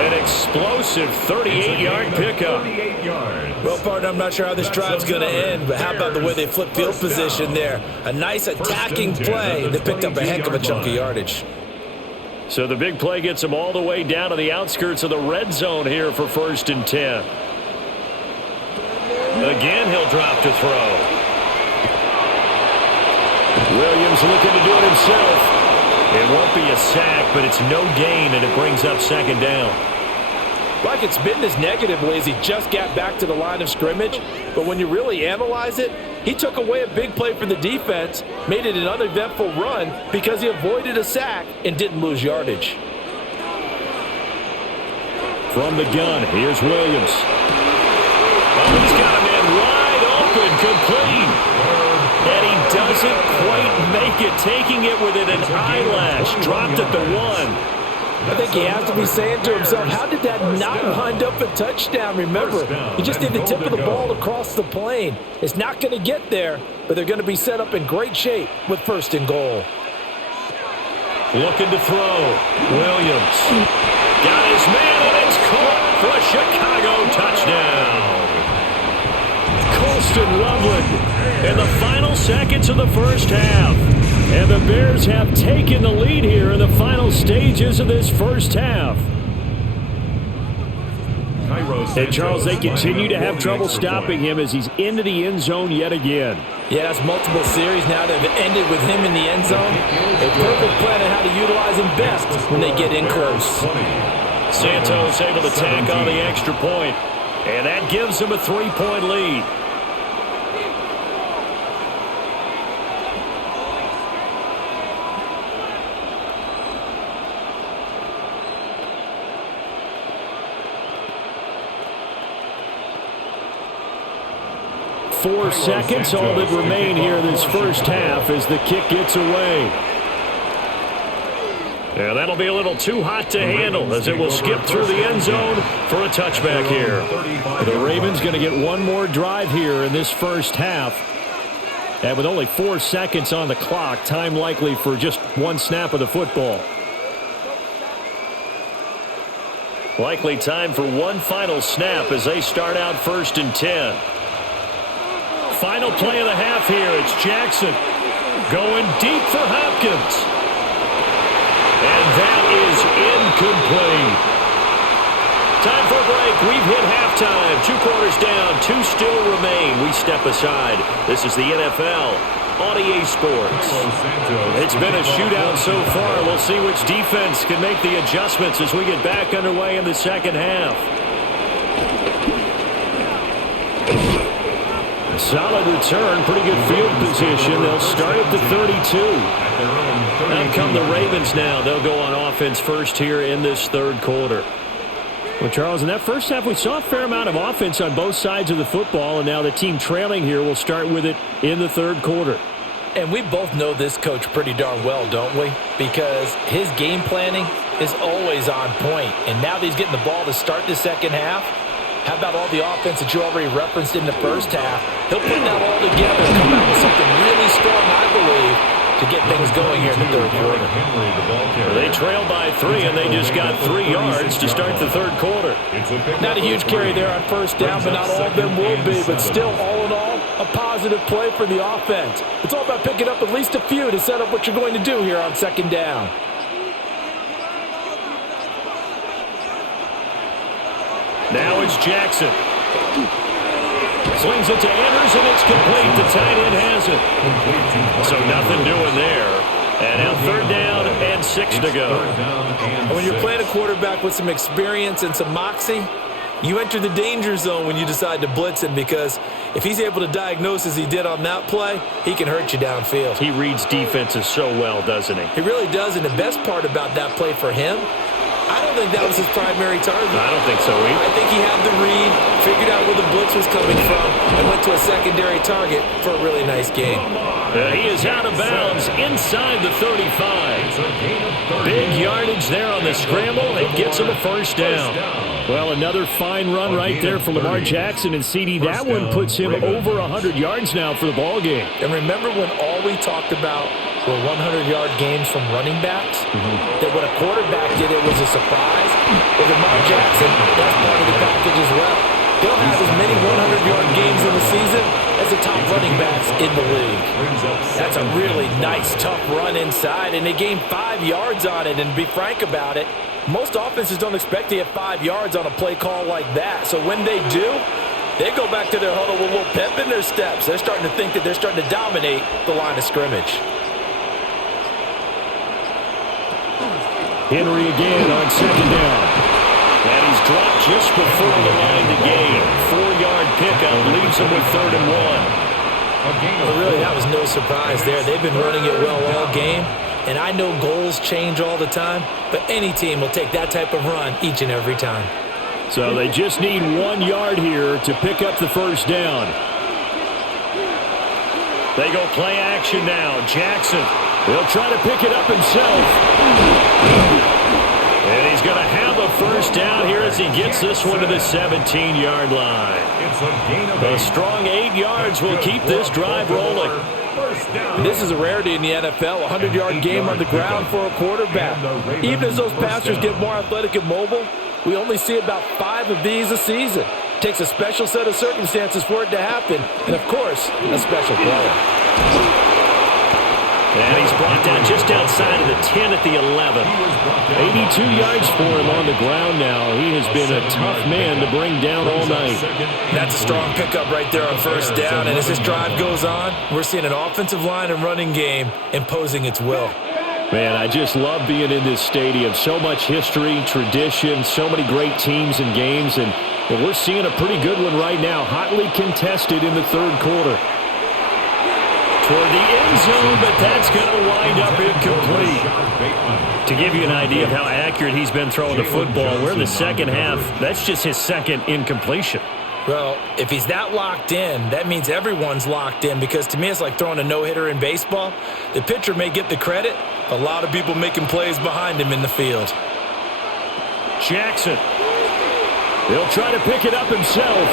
An explosive 38-yard pickup. Well, partner, I'm not sure how this drive's going to end, but how about the way they flip field position there? A nice attacking play that picked up a heck of a chunk of yardage. So the big play gets them all the way down to the outskirts of the red zone here for 1st and 10. Again, he'll drop to throw. Williams looking to do it himself. It won't be a sack, but it's no gain, and it brings up second down. Like it's been this negatively as he just got back to the line of scrimmage, but when you really analyze it, he took away a big play for the defense, made it an uneventful run because he avoided a sack and didn't lose yardage. From the gun, here's Williams. Oh, he's got a man wide open, complete. And he doesn't quite make it, taking it within an eyelash. Dropped at the 1. I think he has to be saying to himself, how did that not wind up a touchdown? Remember, he just did the tip of the ball across the plane. It's not going to get there, but they're going to be set up in great shape with 1st and goal. Looking to throw. Williams. Got his man, and it's caught for a Chicago touchdown. Colston Loveland in the final seconds of the first half. And the Bears have taken the lead here in the final stages of this first half. And Charles, they continue to have trouble stopping him as he's into the end zone yet again. Yeah, that's multiple series now that have ended with him in the end zone. A perfect plan on how to utilize him best when they get in close. Santos able to tack on the extra point, and that gives them a 3-point lead. Four seconds, all that remain here this first half as the kick gets away. Yeah, that'll be a little too hot to handle as it will skip through the end zone for a touchback here. The Ravens going to get one more drive here in this first half. And with only 4 seconds on the clock, time likely for just one snap of the football. Likely time for one final snap as they start out 1st and 10. Final play of the half here. It's Jackson going deep for Hopkins. And that is incomplete. Time for a break. We've hit halftime. 2 quarters down. 2 still remain. We step aside. This is the NFL on EA Sports. It's been a shootout so far. We'll see which defense can make the adjustments as we get back underway in the second half. Solid return. Pretty good field position. They'll start at the 32. Out come the Ravens now. They'll go on offense first here in this 3rd quarter. Well, Charles, in that first half, we saw a fair amount of offense on both sides of the football, and now the team trailing here will start with it in the 3rd quarter. And we both know this coach pretty darn well, don't we? Because his game planning is always on point. And now that he's getting the ball to start the second half, how about all the offense that you already referenced in the first half? He'll put that all together and come out with something really strong, I believe, to get things going here in the 3rd quarter. They trail by 3, and they just got 3 yards to start the 3rd quarter. Not a huge carry there on 1st down, but not all of them will be. But still, all in all, a positive play for the offense. It's all about picking up at least a few to set up what you're going to do here on 2nd down. Now it's Jackson. Swings it to Anders, and it's complete. The tight end has it. So nothing doing there. And now 3rd down and 6 to go. And when you're playing a quarterback with some experience and some moxie, you enter the danger zone when you decide to blitz him, because if he's able to diagnose as he did on that play, he can hurt you downfield. He reads defenses so well, doesn't he? He really does, and the best part about that play for him, I don't think that was his primary target. I don't think so either. I think he had the read, figured out where the blitz was coming from, and went to a secondary target for a really nice game. He is out of bounds inside the 35. Big yardage there on the scramble. It gets him a 1st down. Well, another fine run right there for Lamar Jackson and CD. That one puts him over 100 yards now for the ball game. And remember when all we talked about were 100-yard games from running backs? That when a quarterback did it was a surprise. With Lamar Jackson, that's part of the package as well. He'll have as many 100-yard games in the season as the top running backs in the league. That's a really nice, tough run inside, and they gained 5 yards on it. And to be frank about it, most offenses don't expect to get 5 yards on a play call like that. So when they do, they go back to their huddle with a little pep in their steps. They're starting to think that they're starting to dominate the line of scrimmage. Henry again on 2nd down. And he's dropped just before the line to gain. 4-yard pickup leaves him with 3rd and 1. Well, really, that was no surprise there. They've been running it well all game. And I know goals change all the time, but any team will take that type of run each and every time. So they just need 1 yard here to pick up the 1st down. They go play action now. Jackson, he'll try to pick it up himself. And he's going to have a 1st down here as he gets this one to the 17-yard line. A strong 8 yards will keep this drive rolling. This is a rarity in the NFL, a 100-yard game on the ground for a quarterback. Even as those passers get more athletic and mobile, we only see about 5 of these a season. It takes a special set of circumstances for it to happen, and of course, a special player. And he's brought down just outside of the 10 at the 11. 82 yards for him on the ground now. He has been a tough man to bring down all night. That's a strong pickup right there on 1st down. And as this drive goes on, we're seeing an offensive line and running game imposing its will. Man, I just love being in this stadium. So much history, tradition, so many great teams and games. And we're seeing a pretty good one right now. Hotly contested in the 3rd quarter. Toward the end zone, but that's going to wind up incomplete. To give you an idea of how accurate he's been throwing the football, we're in the second half. That's just his 2nd incompletion. Well, if he's that locked in, that means everyone's locked in, because to me it's like throwing a no-hitter in baseball. The pitcher may get the credit, a lot of people making plays behind him in the field. Jackson. He'll try to pick it up himself.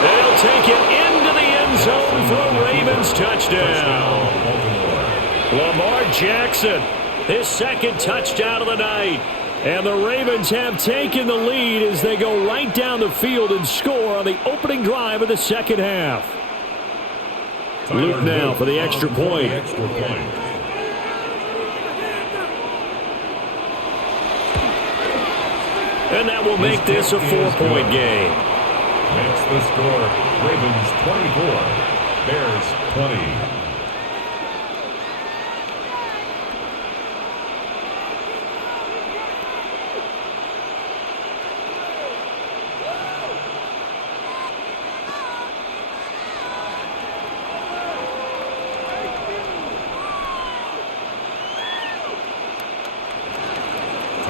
They'll take it into the end zone for a Ravens touchdown. Lamar Jackson, his 2nd touchdown of the night. And the Ravens have taken the lead as they go right down the field and score on the opening drive of the second half. Luke now for the extra point. And that will make this a 4-point game. Makes the score Ravens 24, Bears 20.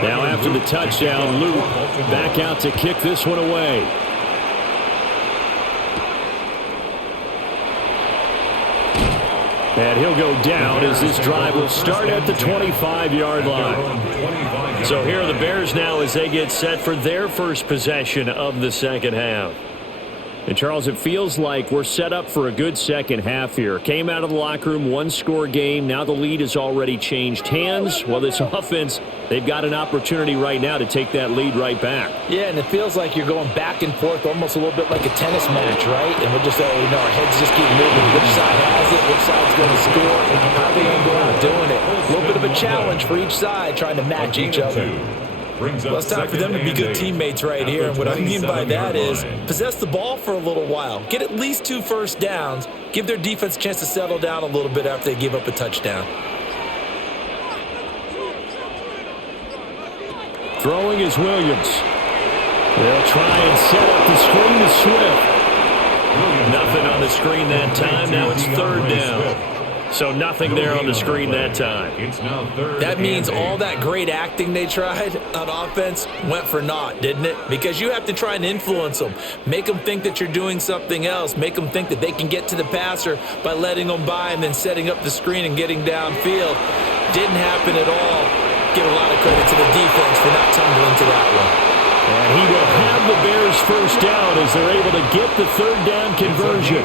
Now after the touchdown, Luke back out to kick this one away. And he'll go down as this drive will start at the 25-yard line. So here are the Bears now as they get set for their first possession of the second half. And, Charles, it feels like we're set up for a good second half here. Came out of the locker room, one-score game. Now the lead has already changed hands. Well, this offense, they've got an opportunity right now to take that lead right back. Yeah, and it feels like you're going back and forth almost a little bit like a tennis match, right? And we're just, our heads just keep moving. Which side has it? Which side's going to score? How are they going to go out doing it? A little bit of a challenge for each side trying to match each other. Well, it's time for them to be good teammates right here. And what I mean by that is possess the ball for a little while. Get at least 2 first downs. Give their defense a chance to settle down a little bit after they give up a touchdown. Throwing is Williams. They'll try and set up the screen to Swift. Nothing on the screen that time. Now it's third down. So nothing there on the screen that time. That means all that great acting they tried on offense went for naught, didn't it? Because you have to try and influence them. Make them think that you're doing something else. Make them think that they can get to the passer by letting them by and then setting up the screen and getting downfield. Didn't happen at all. Give a lot of credit to the defense for not tumbling to that one. And he will have the Bears first down as they're able to get the third down conversion.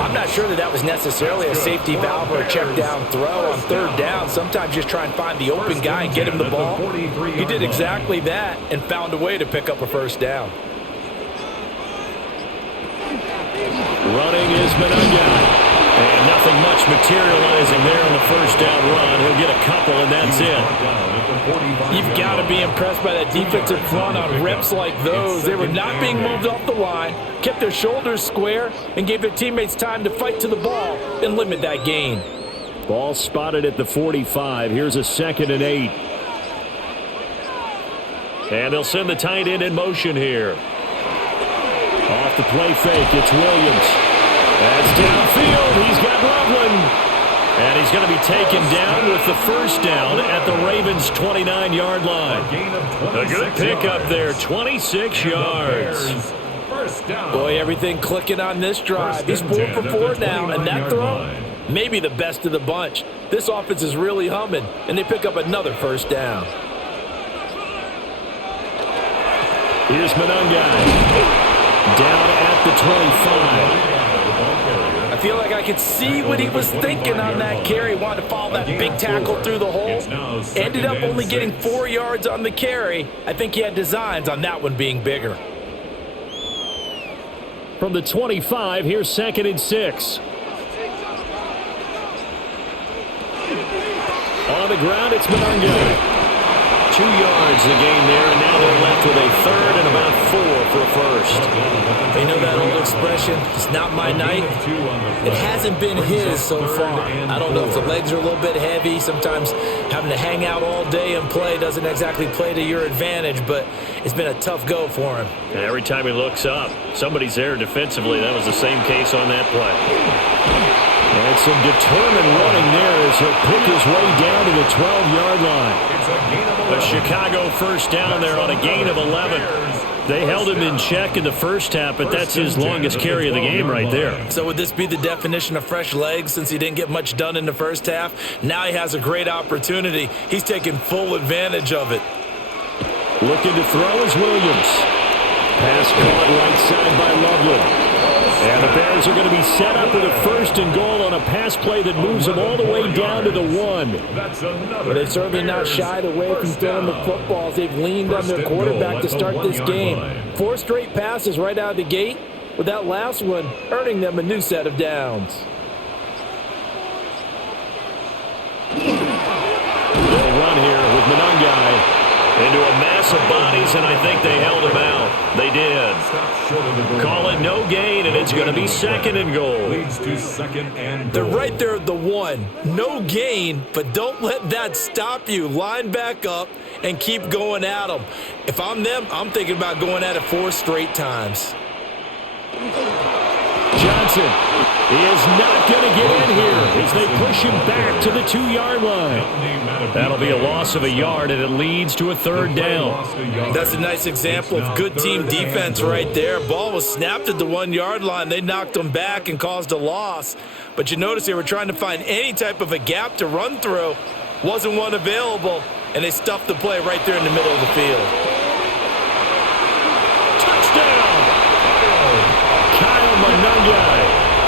I'm not sure that was necessarily a safety valve or a check down throw on third down. Sometimes just try and find the open guy and get him the ball. He did exactly that and found a way to pick up a first down. Running is Menunga. And nothing much materializing there on the first down run. He'll get a couple, and that's it. You've got to be impressed by that defensive front on reps like those. They were not being moved off the line, kept their shoulders square, and gave their teammates time to fight to the ball and limit that gain. Ball spotted at the 45. Here's a 2nd and 8. And they'll send the tight end in motion here. Off the play fake, it's Williams. That's downfield. He's got Loveland. And he's going to be taken down with the first down at the Ravens' 29-yard line. A good pickup there, 26 yards. Boy, everything clicking on this drive. He's 4 for 4 now, and that throw, maybe the best of the bunch. This offense is really humming, and they pick up another first down. Here's Menunga. Down at the 25. I feel like I could see what he was thinking on that carry. Wanted to follow that big tackle through the hole. Ended up only getting 4 yards on the carry. I think he had designs on that one being bigger. From the 25, here's 2nd and 6. On the ground, it's Menunga. 2 yards the gain there, and now they're left with a third and about 4 for a first. You know that old expression, it's not my night? It hasn't been his so far. I don't know if the legs are a little bit heavy. Sometimes having to hang out all day and play doesn't exactly play to your advantage, but it's been a tough go for him. And every time he looks up, somebody's there defensively. That was the same case on that play. And some determined running there as he'll pick his way down to the 12-yard line. A Chicago first down there on a gain of 11. They held him in check in the first half, but that's his longest carry of the game right there. So would this be the definition of fresh legs since he didn't get much done in the first half? Now he has a great opportunity. He's taking full advantage of it. Looking to throw is Williams. Pass caught right side by Loveland. And the Bears are going to be set up with a 1st and goal on a pass play that moves them all the way down to the 1. But they're certainly not shied away from throwing the footballs. They've leaned on their quarterback to start this game. 4 straight passes right out of the gate, with that last one earning them a new set of downs. They'll run here with Monangai into a mass of bodies, and I think they held him out. They did. Call it no gain, and it's going to be 2nd and goal. Leads to 2nd and They're goal. right there at the 1. No gain, but don't let that stop you. Line back up and keep going at them. If I'm them, I'm thinking about going at it 4 straight times. Johnson, he is not going to get in here as they push him back to the 2-yard line. That'll be a loss of a yard, and it leads to a 3rd down. That's a nice example of good team defense right there. Ball was snapped at the 1-yard line. They knocked them back and caused a loss. But you notice they were trying to find any type of a gap to run through. Wasn't one available, and they stuffed the play right there in the middle of the field. Touchdown! Kyle Monangai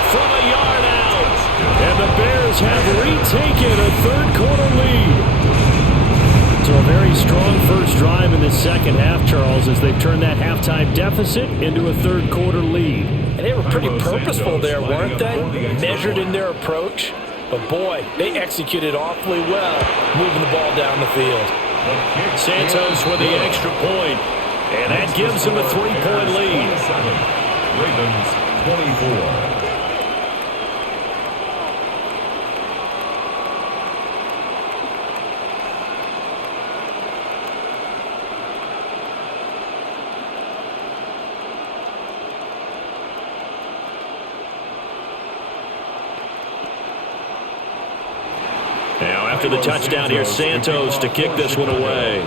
from a yard out. And the Bears have retaken a 3rd-quarter lead. So a very strong first drive in the second half, Charles, as they've turned that halftime deficit into a 3rd-quarter lead. And they were pretty purposeful there, weren't they? Measured in their approach. But, boy, they executed awfully well, moving the ball down the field. Santos with the extra point, and that gives them a 3-point lead. Ravens 24. Now, after the touchdown here, Santos to kick this one away.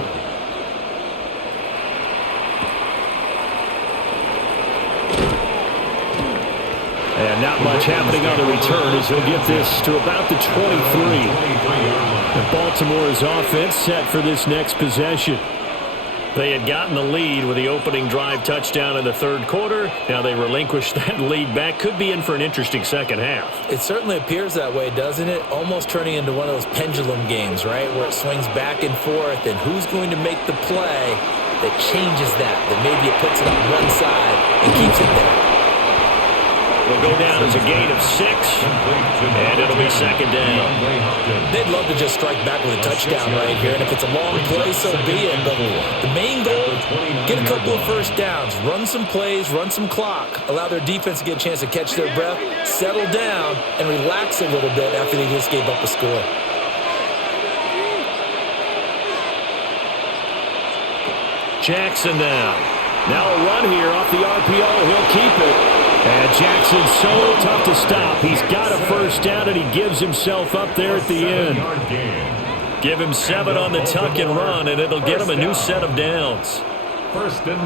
And not much happening on the return as he'll get this to about the 23. And Baltimore's offense set for this next possession. They had gotten the lead with the opening drive touchdown in the 3rd quarter. Now they relinquish that lead back. Could be in for an interesting second half. It certainly appears that way, doesn't it? Almost turning into one of those pendulum games, right, where it swings back and forth, and who's going to make the play that changes that maybe it puts it on one side and keeps it there. Will go down as a gain of 6, and it'll be 2nd down. They'd love to just strike back with a touchdown right here, and if it's a long play, so be it. But the main goal, get a couple of first downs, run some plays, run some clock, allow their defense to get a chance to catch their breath, settle down, and relax a little bit after they just gave up a score. Jackson now. Now a run here off the RPO. He'll keep it. And Jackson's so tough to stop. He's got a first down, and he gives himself up there at the end. Give him 7 on the tuck and run, and it'll get him a new set of downs.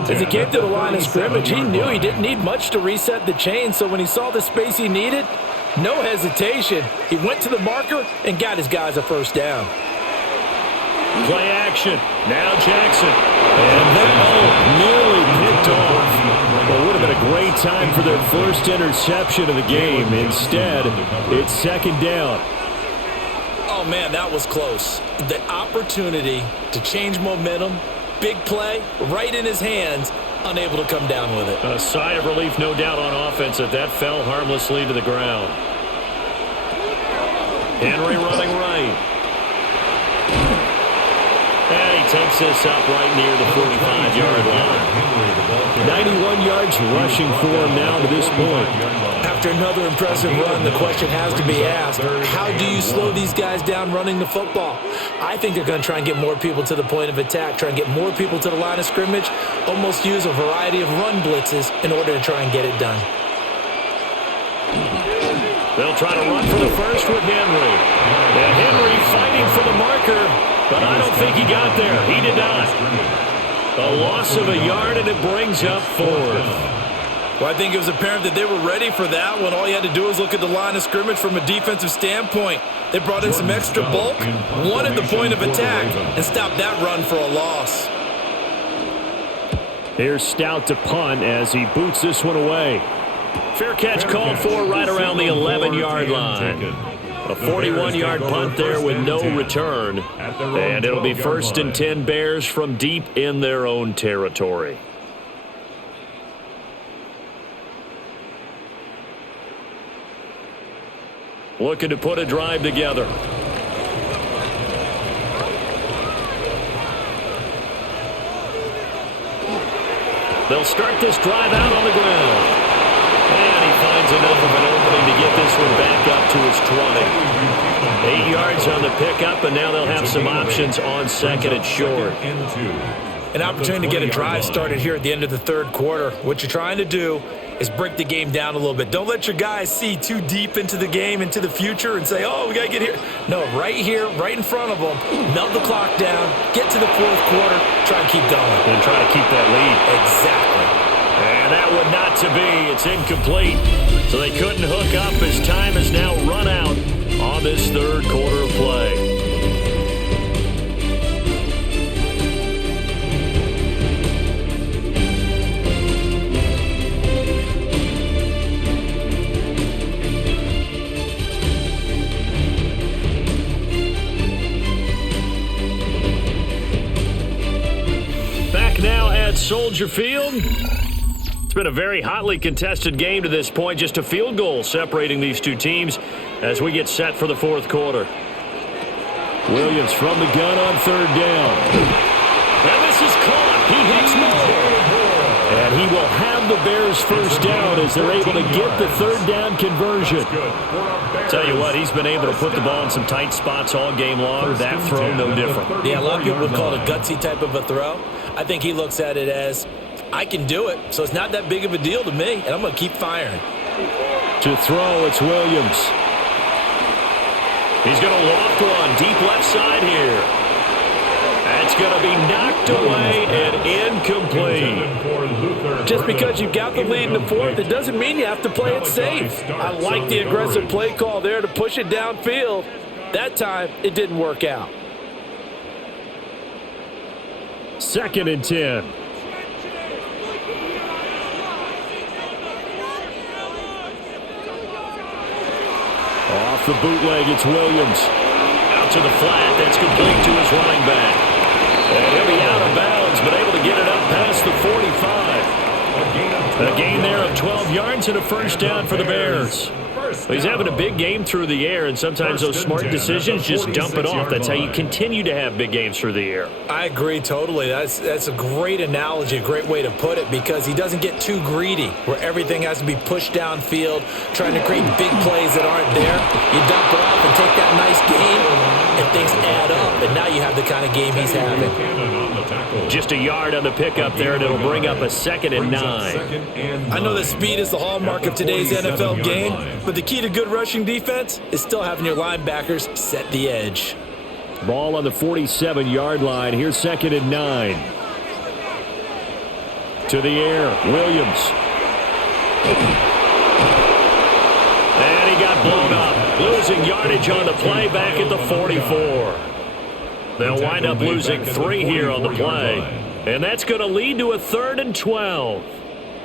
As he came to the line of scrimmage, he knew he didn't need much to reset the chain, so when he saw the space he needed, no hesitation. He went to the marker and got his guys a first down. Play action. Now Jackson. And then, nearly picked off. Well, it would have been a great time for their first interception of the game. Instead, it's 2nd down. Oh, man, that was close. The opportunity to change momentum, big play, right in his hands, unable to come down with it. A sigh of relief, no doubt, on offense that that fell harmlessly to the ground. Henry running right. And he takes this up right near the 45-yard line. 91 yards rushing for him now to this point. After another impressive run, the question has to be asked, how do you slow these guys down running the football? I think they're going to try and get more people to the point of attack, try and get more people to the line of scrimmage, almost use a variety of run blitzes in order to try and get it done. They'll try to run for the first with Henry. And Henry fighting for the marker. But I don't think he got there. He did not. A loss of a yard, and it brings up 4th. Well, I think it was apparent that they were ready for that when all you had to do was look at the line of scrimmage from a defensive standpoint. They brought in some extra bulk, wanted the point of attack, and stopped that run for a loss. Here's Stout to punt as he boots this one away. Fair catch called for right around the 11-yard line. A 41-yard punt there with no return. And it'll be 1st and 10 Bears from deep in their own territory. Looking to put a drive together. They'll start this drive out on the ground. And he finds enough of an opening to get this one back up to his 20. 8 yards on the pickup, and now they'll have some options on 2nd and short. An opportunity to get a drive started here at the end of the 3rd quarter. What you're trying to do is break the game down a little bit. Don't let your guys see too deep into the game, into the future, and say, oh, we got to get here. No, right here, right in front of them, melt the clock down, get to the 4th quarter, try and keep going. And try to keep that lead. Exactly. And that would not to be. It's incomplete. So they couldn't hook up as time has now run out on this 3rd quarter of play. Now at Soldier Field. It's been a very hotly contested game to this point. Just a field goal separating these two teams as we get set for the 4th quarter. Williams from the gun on 3rd down. And this is caught. He hits Moore. And he will have the Bears 1st down as they're able to get the 3rd down conversion. Tell you what, he's been able to put the ball in some tight spots all game long. That throw, no different. Yeah, a lot of people would call it a gutsy type of a throw. I think he looks at it as, I can do it, so it's not that big of a deal to me, and I'm going to keep firing. To throw, it's Williams. He's going to loft one deep left side here. That's going to be knocked away and incomplete. Just because you've got the lead in the 4th, it doesn't mean you have to play it safe. I like the aggressive play call there to push it downfield. That time, it didn't work out. 2nd and 10. Off the bootleg, it's Williams. Out to the flat, that's complete to his running back. And he'll be out of bounds, but able to get it up past the 45. A gain there of 12 yards and a 1st down for the Bears. Well, he's having a big game through the air, and sometimes those smart decisions just dump it off. That's how you continue to have big games through the air. I agree totally. That's a great analogy, a great way to put it, because he doesn't get too greedy where everything has to be pushed downfield, trying to create big plays that aren't there. You dump it off and take that nice gain, and things add up, and now you have the kind of game he's having. Just a yard on the pickup there, and it'll bring up a 2nd and 9. I know that speed is the hallmark of today's NFL game, but the key to good rushing defense is still having your linebackers set the edge. Ball on the 47-yard line. Here's 2nd and 9. To the air, Williams. And he got blown up. Losing yardage on the play back at the 44. They'll wind up losing 3 here on the play. And that's going to lead to a 3rd and 12.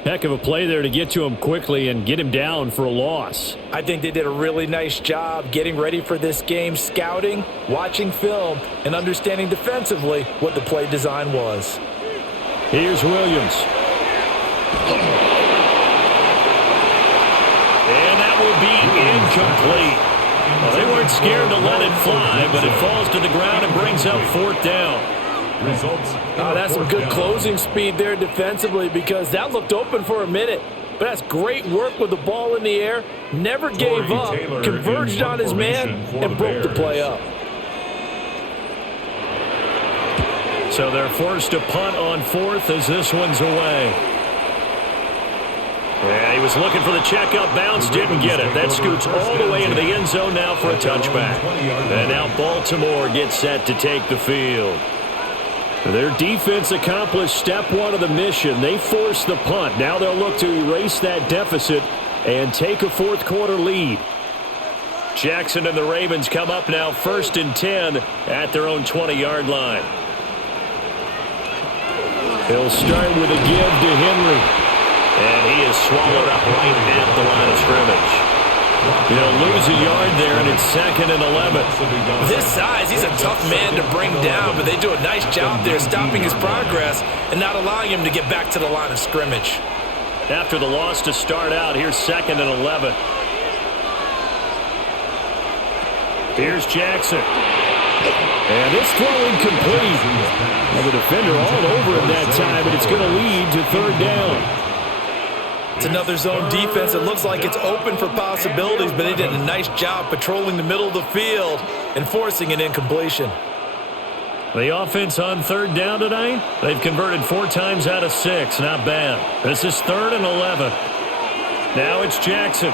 Heck of a play there to get to him quickly and get him down for a loss. I think they did a really nice job getting ready for this game, scouting, watching film, and understanding defensively what the play design was. Here's Williams. And that will be incomplete. Well, they weren't scared to let it fly, but it falls to the ground and brings up 4th down. That's some good closing speed there defensively, because that looked open for a minute. But that's great work with the ball in the air. Never gave up, converged on his man, and broke the play up. So they're forced to punt on 4th as this one's away. Yeah, he was looking for the check-up bounce, didn't get it. That scoots all the way into the end zone now for a touchback. And now Baltimore gets set to take the field. Their defense accomplished step 1 of the mission. They forced the punt. Now they'll look to erase that deficit and take a 4th quarter lead. Jackson and the Ravens come up now 1st and 10 at their own 20-yard line. He'll start with a give to Henry. And he is swallowed up right at the line of scrimmage. He'll lose a yard there, and it's 2nd and 11. This size, he's a tough man to bring down, but they do a nice job there stopping his progress and not allowing him to get back to the line of scrimmage. After the loss to start out, here's 2nd and 11. Here's Jackson. And this throw incomplete. Well, the defender all over him that time, and it's going to lead to 3rd down. It's another zone defense. It looks like it's open for possibilities, but they did a nice job patrolling the middle of the field and forcing an incompletion. The offense on 3rd down tonight, they've converted 4 times out of 6. Not bad. This is 3rd and 11. Now it's Jackson.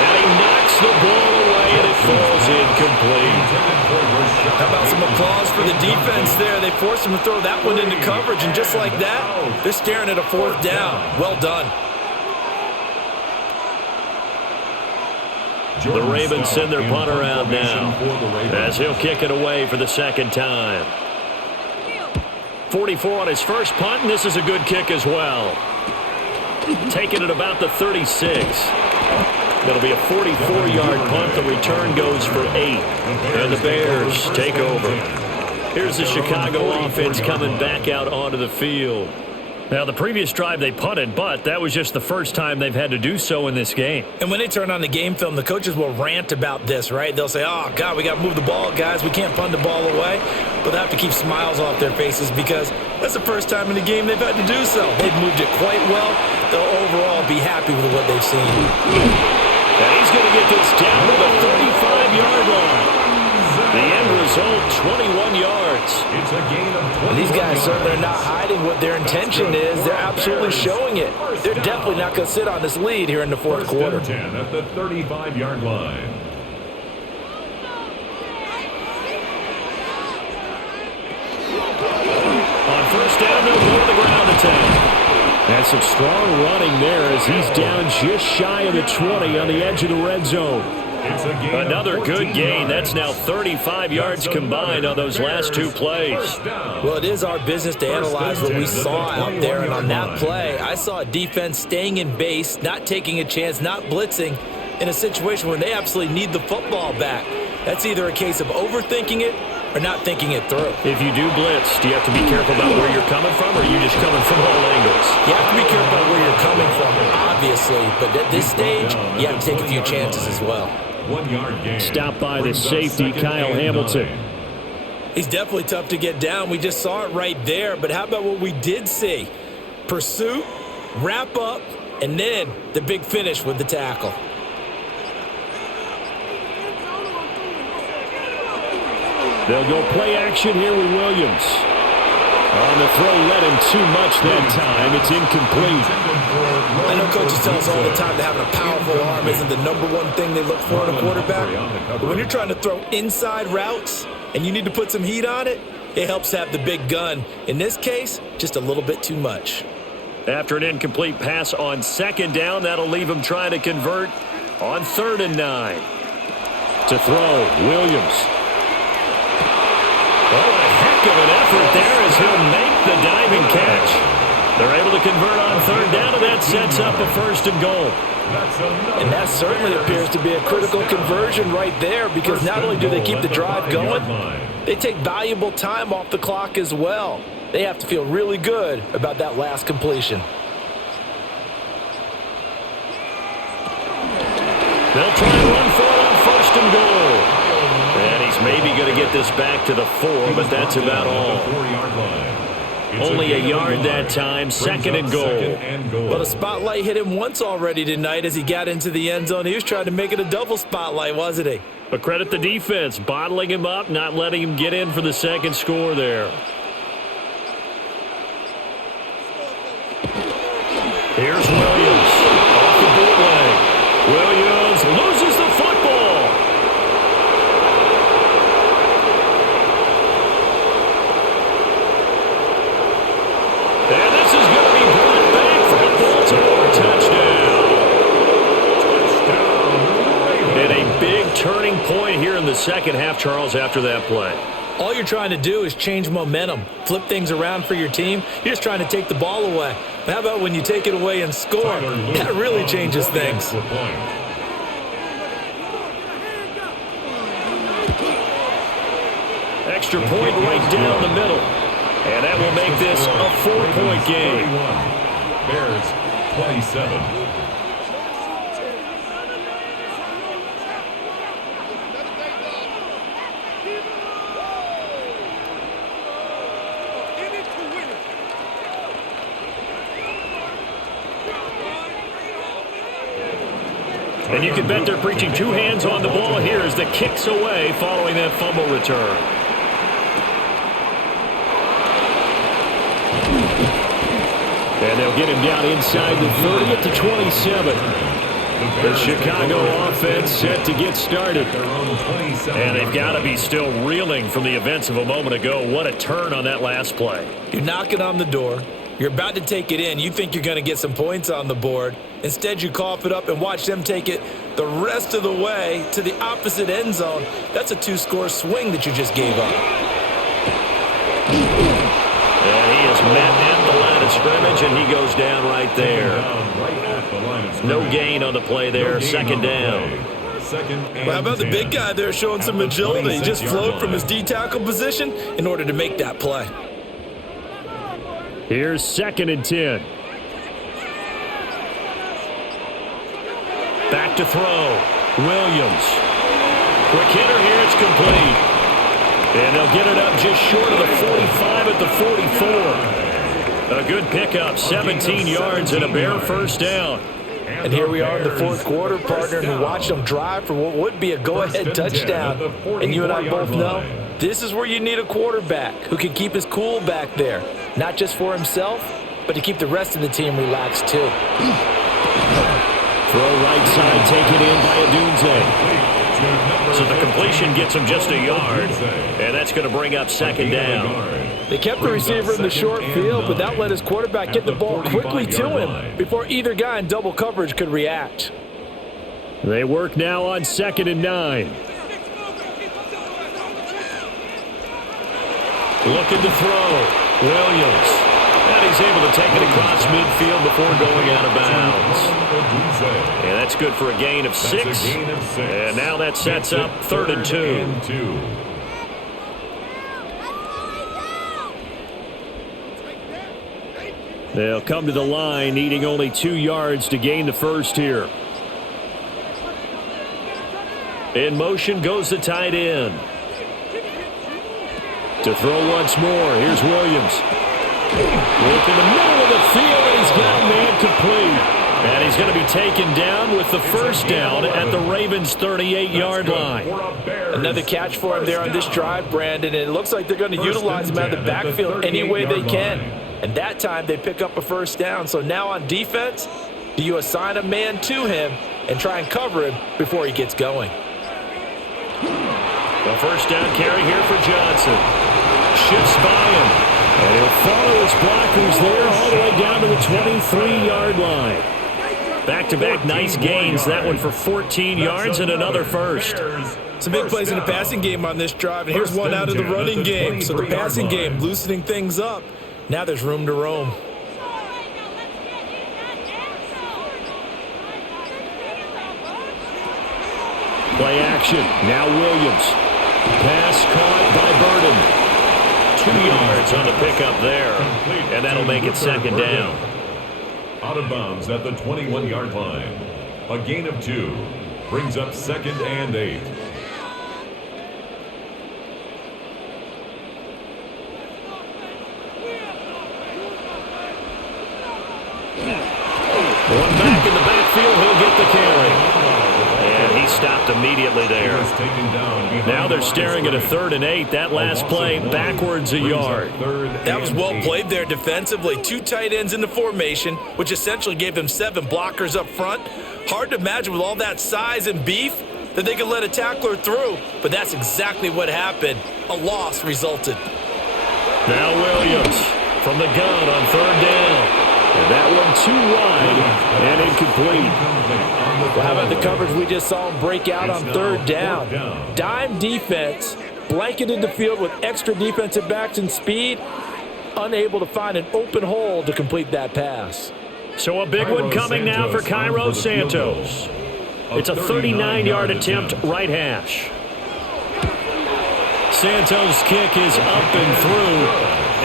And he knocks the ball away, and it falls incomplete. How about some applause for the defense there? They forced him to throw that one into coverage, and just like that, they're staring at a 4th down. Well done. The Ravens send their punter out now as he'll kick it away for the 2nd time. 44 on his first punt, and this is a good kick as well. Taking it about the 36. That'll be a 44-yard punt. The return goes for 8. And the Bears take over. Here's the Chicago offense coming back out onto the field. Now, the previous drive they punted, but that was just the first time they've had to do so in this game. And when they turn on the game film, the coaches will rant about this, right? They'll say, oh, God, we got to move the ball, guys. We can't punt the ball away. But they have to keep smiles off their faces because that's the first time in the game they've had to do so. They've moved it quite well. They'll overall be happy with what they've seen. And he's going to get this down to the 35-yard line. The end result, 21 yards. It's a gain of 20. And these guys certainly are not hiding what their intention is. They're absolutely showing it. They're definitely not going to sit on this lead here in the 4th quarter. 10 at the 35-yard line. On 1st down, they'll go to the ground attack. That's some strong running there as he's down just shy of the 20 on the edge of the red zone. Another good gain. That's now 35 yards combined on those last 2 plays. Well, it is our business to analyze what we saw out there. And on that play, I saw a defense staying in base, not taking a chance, not blitzing in a situation where they absolutely need the football back. That's either a case of overthinking it or not thinking it through. If you do blitz, do you have to be careful about where you're coming from, or are you just coming from all angles? You have to be careful about where you're coming from, obviously. But at this stage, you have to take a few chances as well. 1 yard gain. Stopped by the safety, Kyle Hamilton. He's definitely tough to get down. We just saw it right there. But how about what we did see? Pursuit, wrap up, and then the big finish with the tackle. They'll go play action here with Williams. On the throw, led him too much that time. It's incomplete. I know coaches tell us all the time that having a powerful arm isn't the #1 thing they look for in a quarterback. But when you're trying to throw inside routes and you need to put some heat on it, it helps have the big gun. In this case, just a little bit too much. After an incomplete pass on 2nd down, that'll leave him trying to convert on 3rd and 9. To throw, Williams. Oh, a heck of an effort there as he'll make the diving catch. They're able to convert on 3rd down, and that sets up a 1st and goal. And that certainly appears to be a critical conversion right there because not only do they keep the drive going, they take valuable time off the clock as well. They have to feel really good about that last completion. They'll try and run for it on 1st and goal. And he's maybe going to get this back to the 4, but that's about all. Only a yard that time, 2nd and goal. Well, the spotlight hit him once already tonight as he got into the end zone. He was trying to make it a double spotlight, wasn't he? But credit the defense, bottling him up, not letting him get in for the 2nd score there. Here's Williams off the bootleg. Williams loses the football. And this is going to be brought back for a Baltimore touchdown. And a big turning point here in the 2nd half, Charles, after that play. All you're trying to do is change momentum, flip things around for your team. You're just trying to take the ball away. But how about when you take it away and score? That really changes things. Extra point right down the middle. And that will make this a 4-point game. Bears 27. And you can bet they're preaching two hands on the ball here as the kick's away following that fumble return. And they'll get him down inside the 30 at the 27. The Chicago offense set to get started. And they've got to be still reeling from the events of a moment ago. What a turn on that last play. You're knocking on the door. You're about to take it in. You think you're going to get some points on the board. Instead, you cough it up and watch them take it the rest of the way to the opposite end zone. That's a 2-score swing that you just gave up. And he is met at the line of scrimmage, and he goes down right there. No gain on the play there. Second down. Well, how about the big guy there showing some agility? He just flowed from his D-tackle position in order to make that play. Here's 2nd and 10. Back to throw. Williams. Quick hitter here. It's complete. And they'll get it up just short of the 45 at the 44. A good pickup. 17 yards and a bare first down. And here we are in the fourth quarter, partner, and we watched them drive for what would be a go-ahead touchdown. And you and I both know this is where you need a quarterback who can keep his cool back there. Not just for himself, but to keep the rest of the team relaxed too. Throw right side, taken in by Adunze. So the completion gets him just a yard, and that's going to bring up 2nd down. They kept the receiver in the short field, but that let his quarterback get the ball quickly to him before either guy in double coverage could react. They work now on 2nd and 9. Looking to throw. Williams. And he's able to take it across midfield before going out of bounds. And that's good for a gain of 6. And now that sets up 3rd and 2. They'll come to the line, needing only 2 yards to gain the first here. In motion goes the tight end. To throw once more. Here's Williams. Look in the middle of the field, and he's got man complete. And he's going to be taken down with the first down at the Ravens' 38-yard line. Another catch for him there on this drive, Brandon, and it looks like they're going to utilize him out of the backfield any way they can. And that time they pick up a first down. So now on defense, do you assign a man to him and try and cover him before he gets going? The first down carry here for Johnson. Shifts by him. And he'll follow his blockers there all the way down to the 23-yard line. Back-to-back nice gains. That one for 14 yards and another first. Some big plays in the passing game on this drive, and here's one out of the running game. So the passing game loosening things up. Now there's room to roam. Play action. Now Williams. Pass caught by Burden. 2 yards on the pickup there. And that'll make it 2nd down. Out of bounds at the 21-yard line. A gain of 2. Brings up 2nd and 8. One back in the backfield. He'll get the carry. And he stopped immediately there. Now they're staring at a 3rd and 8. That last play backwards a yard. That was well played there defensively. 2 tight ends in the formation, which essentially gave them 7 blockers up front. Hard to imagine with all that size and beef that they could let a tackler through, but that's exactly what happened. A loss resulted. Now Williams from the gun on 3rd down. And that one too wide and incomplete. Well, how about the coverage we just saw him break out on 3rd down? Dime defense, blanketed the field with extra defensive backs and speed, unable to find an open hole to complete that pass. So a big one coming now for Cairo Santos. It's a 39-yard attempt, right hash. Santos' kick is up and through,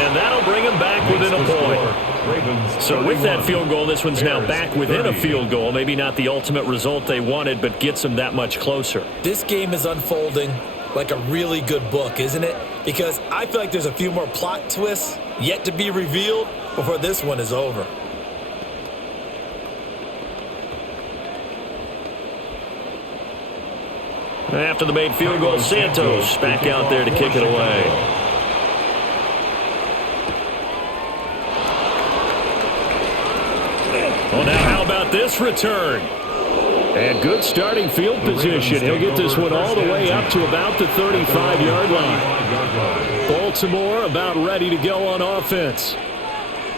and that'll bring him back within a point. So with that field goal, this one's now back within a field goal. Maybe not the ultimate result they wanted, but gets them that much closer. This game is unfolding like a really good book, isn't it? Because I feel like there's a few more plot twists yet to be revealed before this one is over. After the made field goal, Santos back out there to kick it away. Well, now how about this return? And good starting field position. He'll get this one all the way up to about the 35-yard line. Baltimore about ready to go on offense.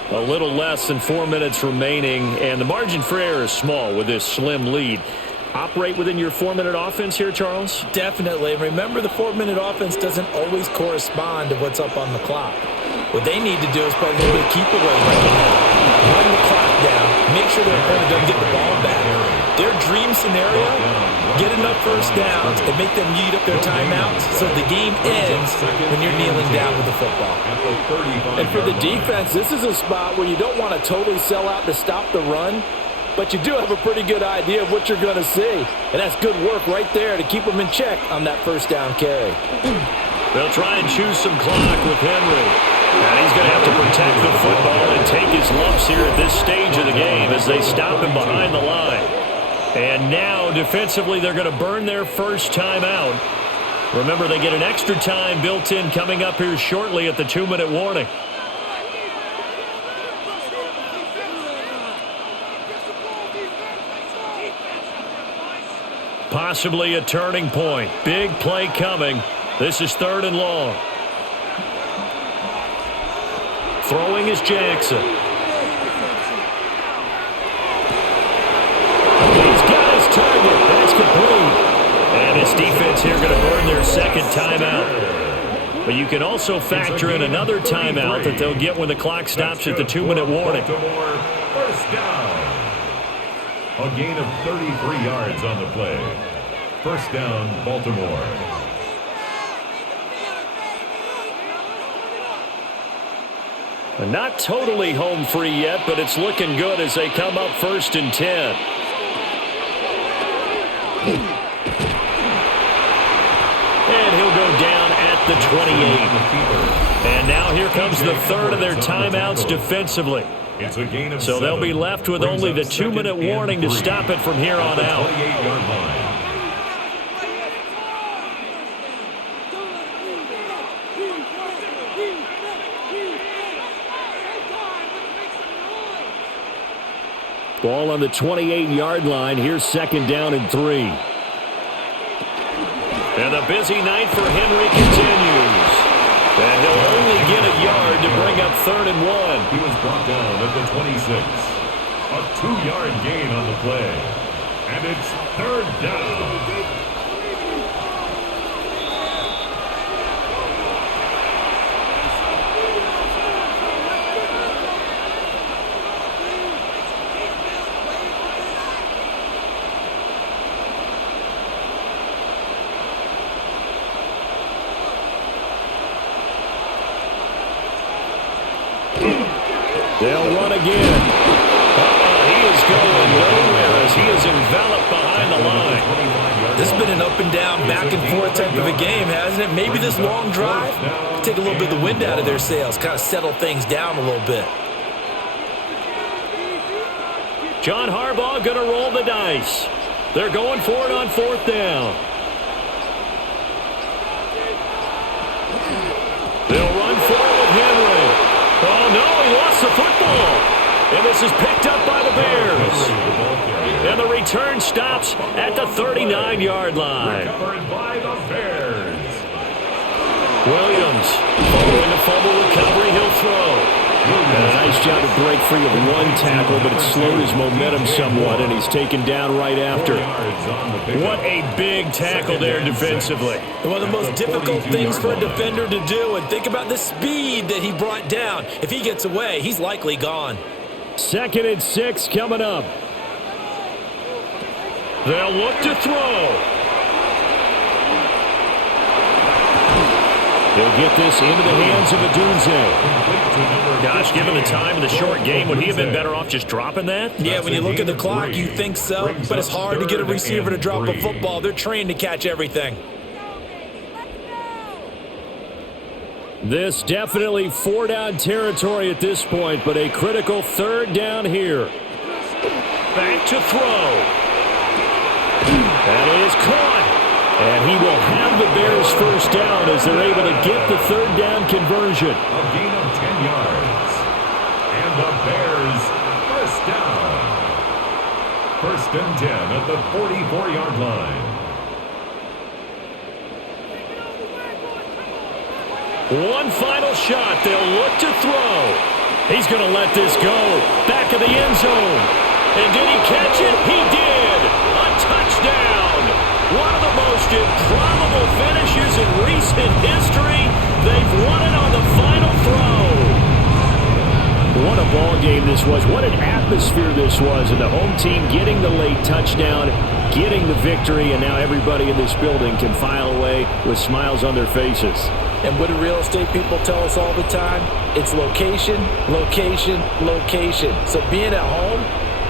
A little less than 4 minutes remaining, and the margin for error is small with this slim lead. Operate within your 4-minute offense here, Charles? Definitely. Remember, the 4-minute offense doesn't always correspond to what's up on the clock. What they need to do is play a little bit of keep away right now. Run the clock down. Make sure their opponent doesn't get the ball back. Their dream scenario, get enough first downs and make them eat up their timeouts so the game ends when you're kneeling down with the football. And for the defense, this is a spot where you don't want to totally sell out to stop the run, but you do have a pretty good idea of what you're going to see. And that's good work right there to keep them in check on that first down carry. They'll try and choose some clock with Henry. And he's going to have to protect the football and take his lumps here at this stage of the game as they stop him behind the line. And now, defensively, they're going to burn their first timeout. Remember, they get an extra time built in coming up here shortly at the 2-minute warning. Possibly a turning point. Big play coming. This is 3rd and long. Throwing is Jackson. He's got his target. That's complete. And his defense here going to burn their second timeout. But you can also factor in another timeout that they'll get when the clock stops at the 2-minute warning. First down. A gain of 33 yards on the play. First down, Baltimore. Not totally home free yet, but it's looking good as they come up 1st and 10. And he'll go down at the 28. And now here comes the 3rd of their timeouts defensively. It's a gain of so they'll be left with only the 2-minute warning to stop it from here on out. 28-yard line. Ball on the 28-yard line. Here's 2nd down and 3. And the busy night for Henry continues. And he'll only get a yard to bring up 3rd and 1. He was brought down at the 26. A 2-yard gain on the play. And it's 3rd down. They'll run again. He is going nowhere as he is enveloped behind the line. This has been an up and down, back and forth type of a game, hasn't it? Maybe this long drive take a little bit of the wind out of their sails, kind of settle things down a little bit. John Harbaugh going to roll the dice. They're going for it on 4th down. They'll run forward with Henry. Oh, no, he lost the football. And this is picked up by the Bears. And the return stops at the 39-yard line. Recovered by the Bears. Williams, following the fumble recovery, he'll throw. And a nice Managed out to break free of one tackle, but it slowed his momentum somewhat, and he's taken down right after. What a big tackle there defensively. One of the most difficult things for a defender to do, and think about the speed that he brought down. If he gets away, he's likely gone. 2nd and 6 coming up. They'll look to throw. They'll get this into the hands of Adunze. Gosh, given the time of the short game, would he have been better off just dropping that? Yeah, when you look at the clock, you think so, but it's hard to get a receiver to drop a football. They're trained to catch everything. This definitely 4-down territory at this point, but a critical 3rd down here. Back to throw. That is caught. And he will have the Bears first down as they're able to get the 3rd down conversion. A gain of 10 yards. And the Bears first down. 1st and 10 at the 44-yard line. One final shot. They'll look to throw. He's going to let this go. Back of the end zone. And did he catch it? He did. A touchdown. One of the most improbable finishes in recent history. They've won it on the final throw. What a ball game this was. What an atmosphere this was. And the home team getting the late touchdown, getting the victory, and now everybody in this building can file away with smiles on their faces. And what do real estate people tell us all the time? It's location, location, location. So being at home,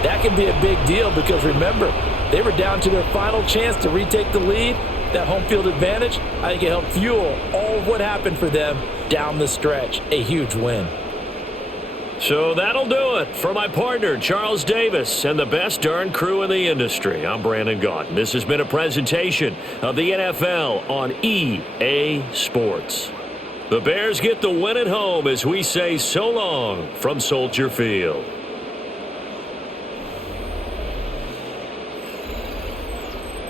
that can be a big deal because remember, they were down to their final chance to retake the lead. That home field advantage, I think it helped fuel all of what happened for them down the stretch. A huge win. So that'll do it for my partner, Charles Davis, and the best darn crew in the industry. I'm Brandon Gaudin. This has been a presentation of the NFL on EA Sports. The Bears get the win at home as we say so long from Soldier Field.